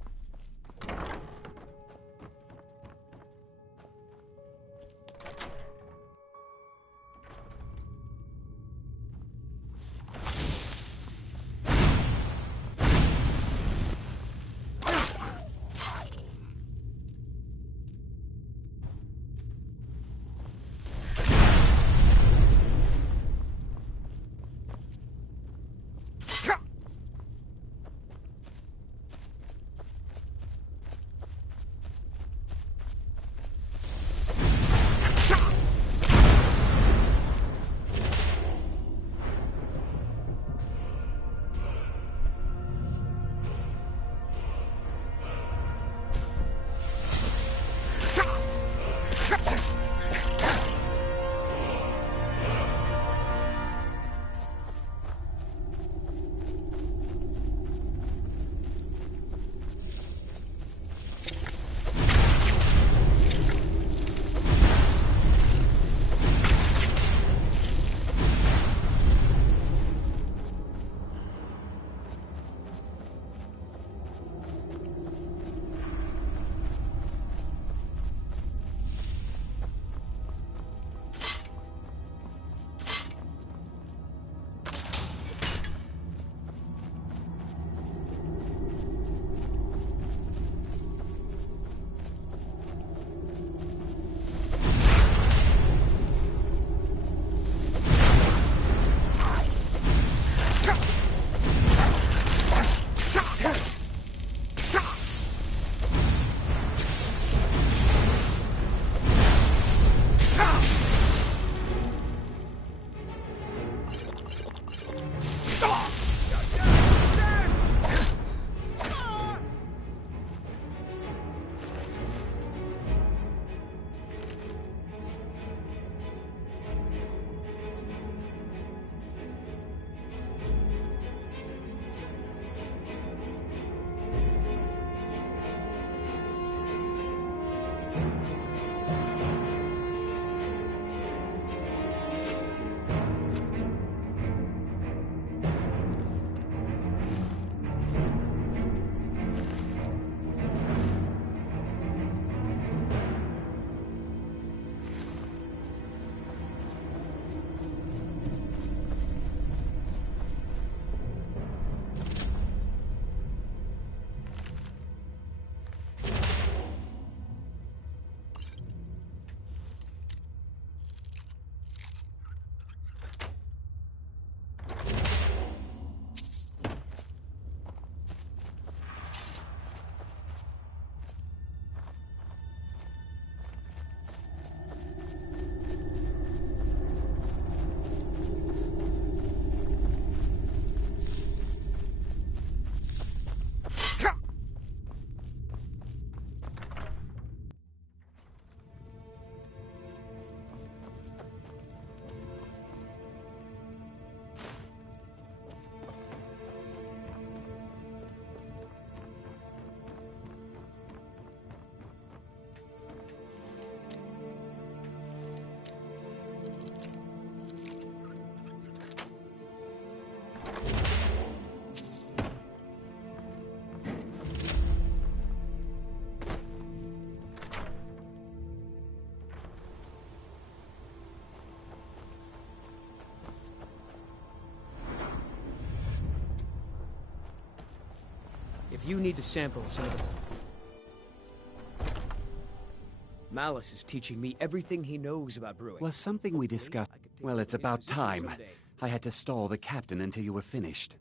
If you need to sample some of the... Malice is teaching me everything he knows about brewing. Was something we discussed... Well, it's about time. I had to stall the captain until you were finished.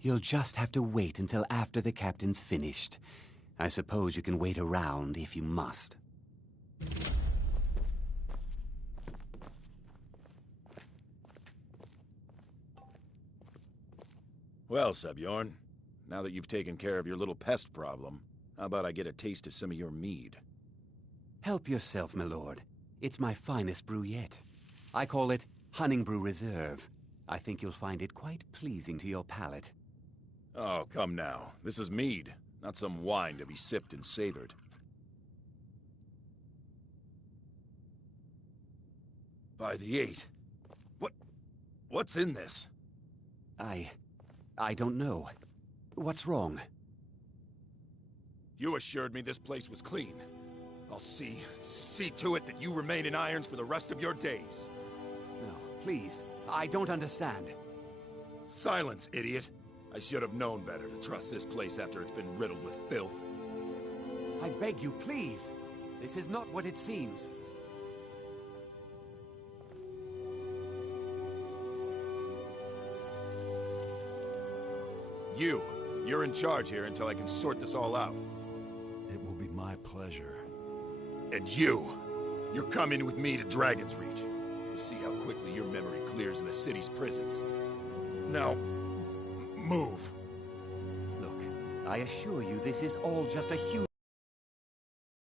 You'll just have to wait until after the captain's finished. I suppose you can wait around if you must. Well, Sebjorn, now that you've taken care of your little pest problem, how about I get a taste of some of your mead? Help yourself, my lord. It's my finest brew yet. I call it Honningbrew Reserve. I think you'll find it quite pleasing to your palate. Oh, come now. This is mead, not some wine to be sipped and savored. By the 8. What's in this? I don't know. What's wrong? You assured me this place was clean. I'll see to it that you remain in irons for the rest of your days. No, please. I don't understand. Silence, idiot. I should have known better to trust this place after it's been riddled with filth. I beg you, please. This is not what it seems. You're in charge here until I can sort this all out. It will be my pleasure. And you're coming with me to Dragon's Reach. We'll see how quickly your memory clears in the city's prisons. Now, move. Look, I assure you this is all just a huge...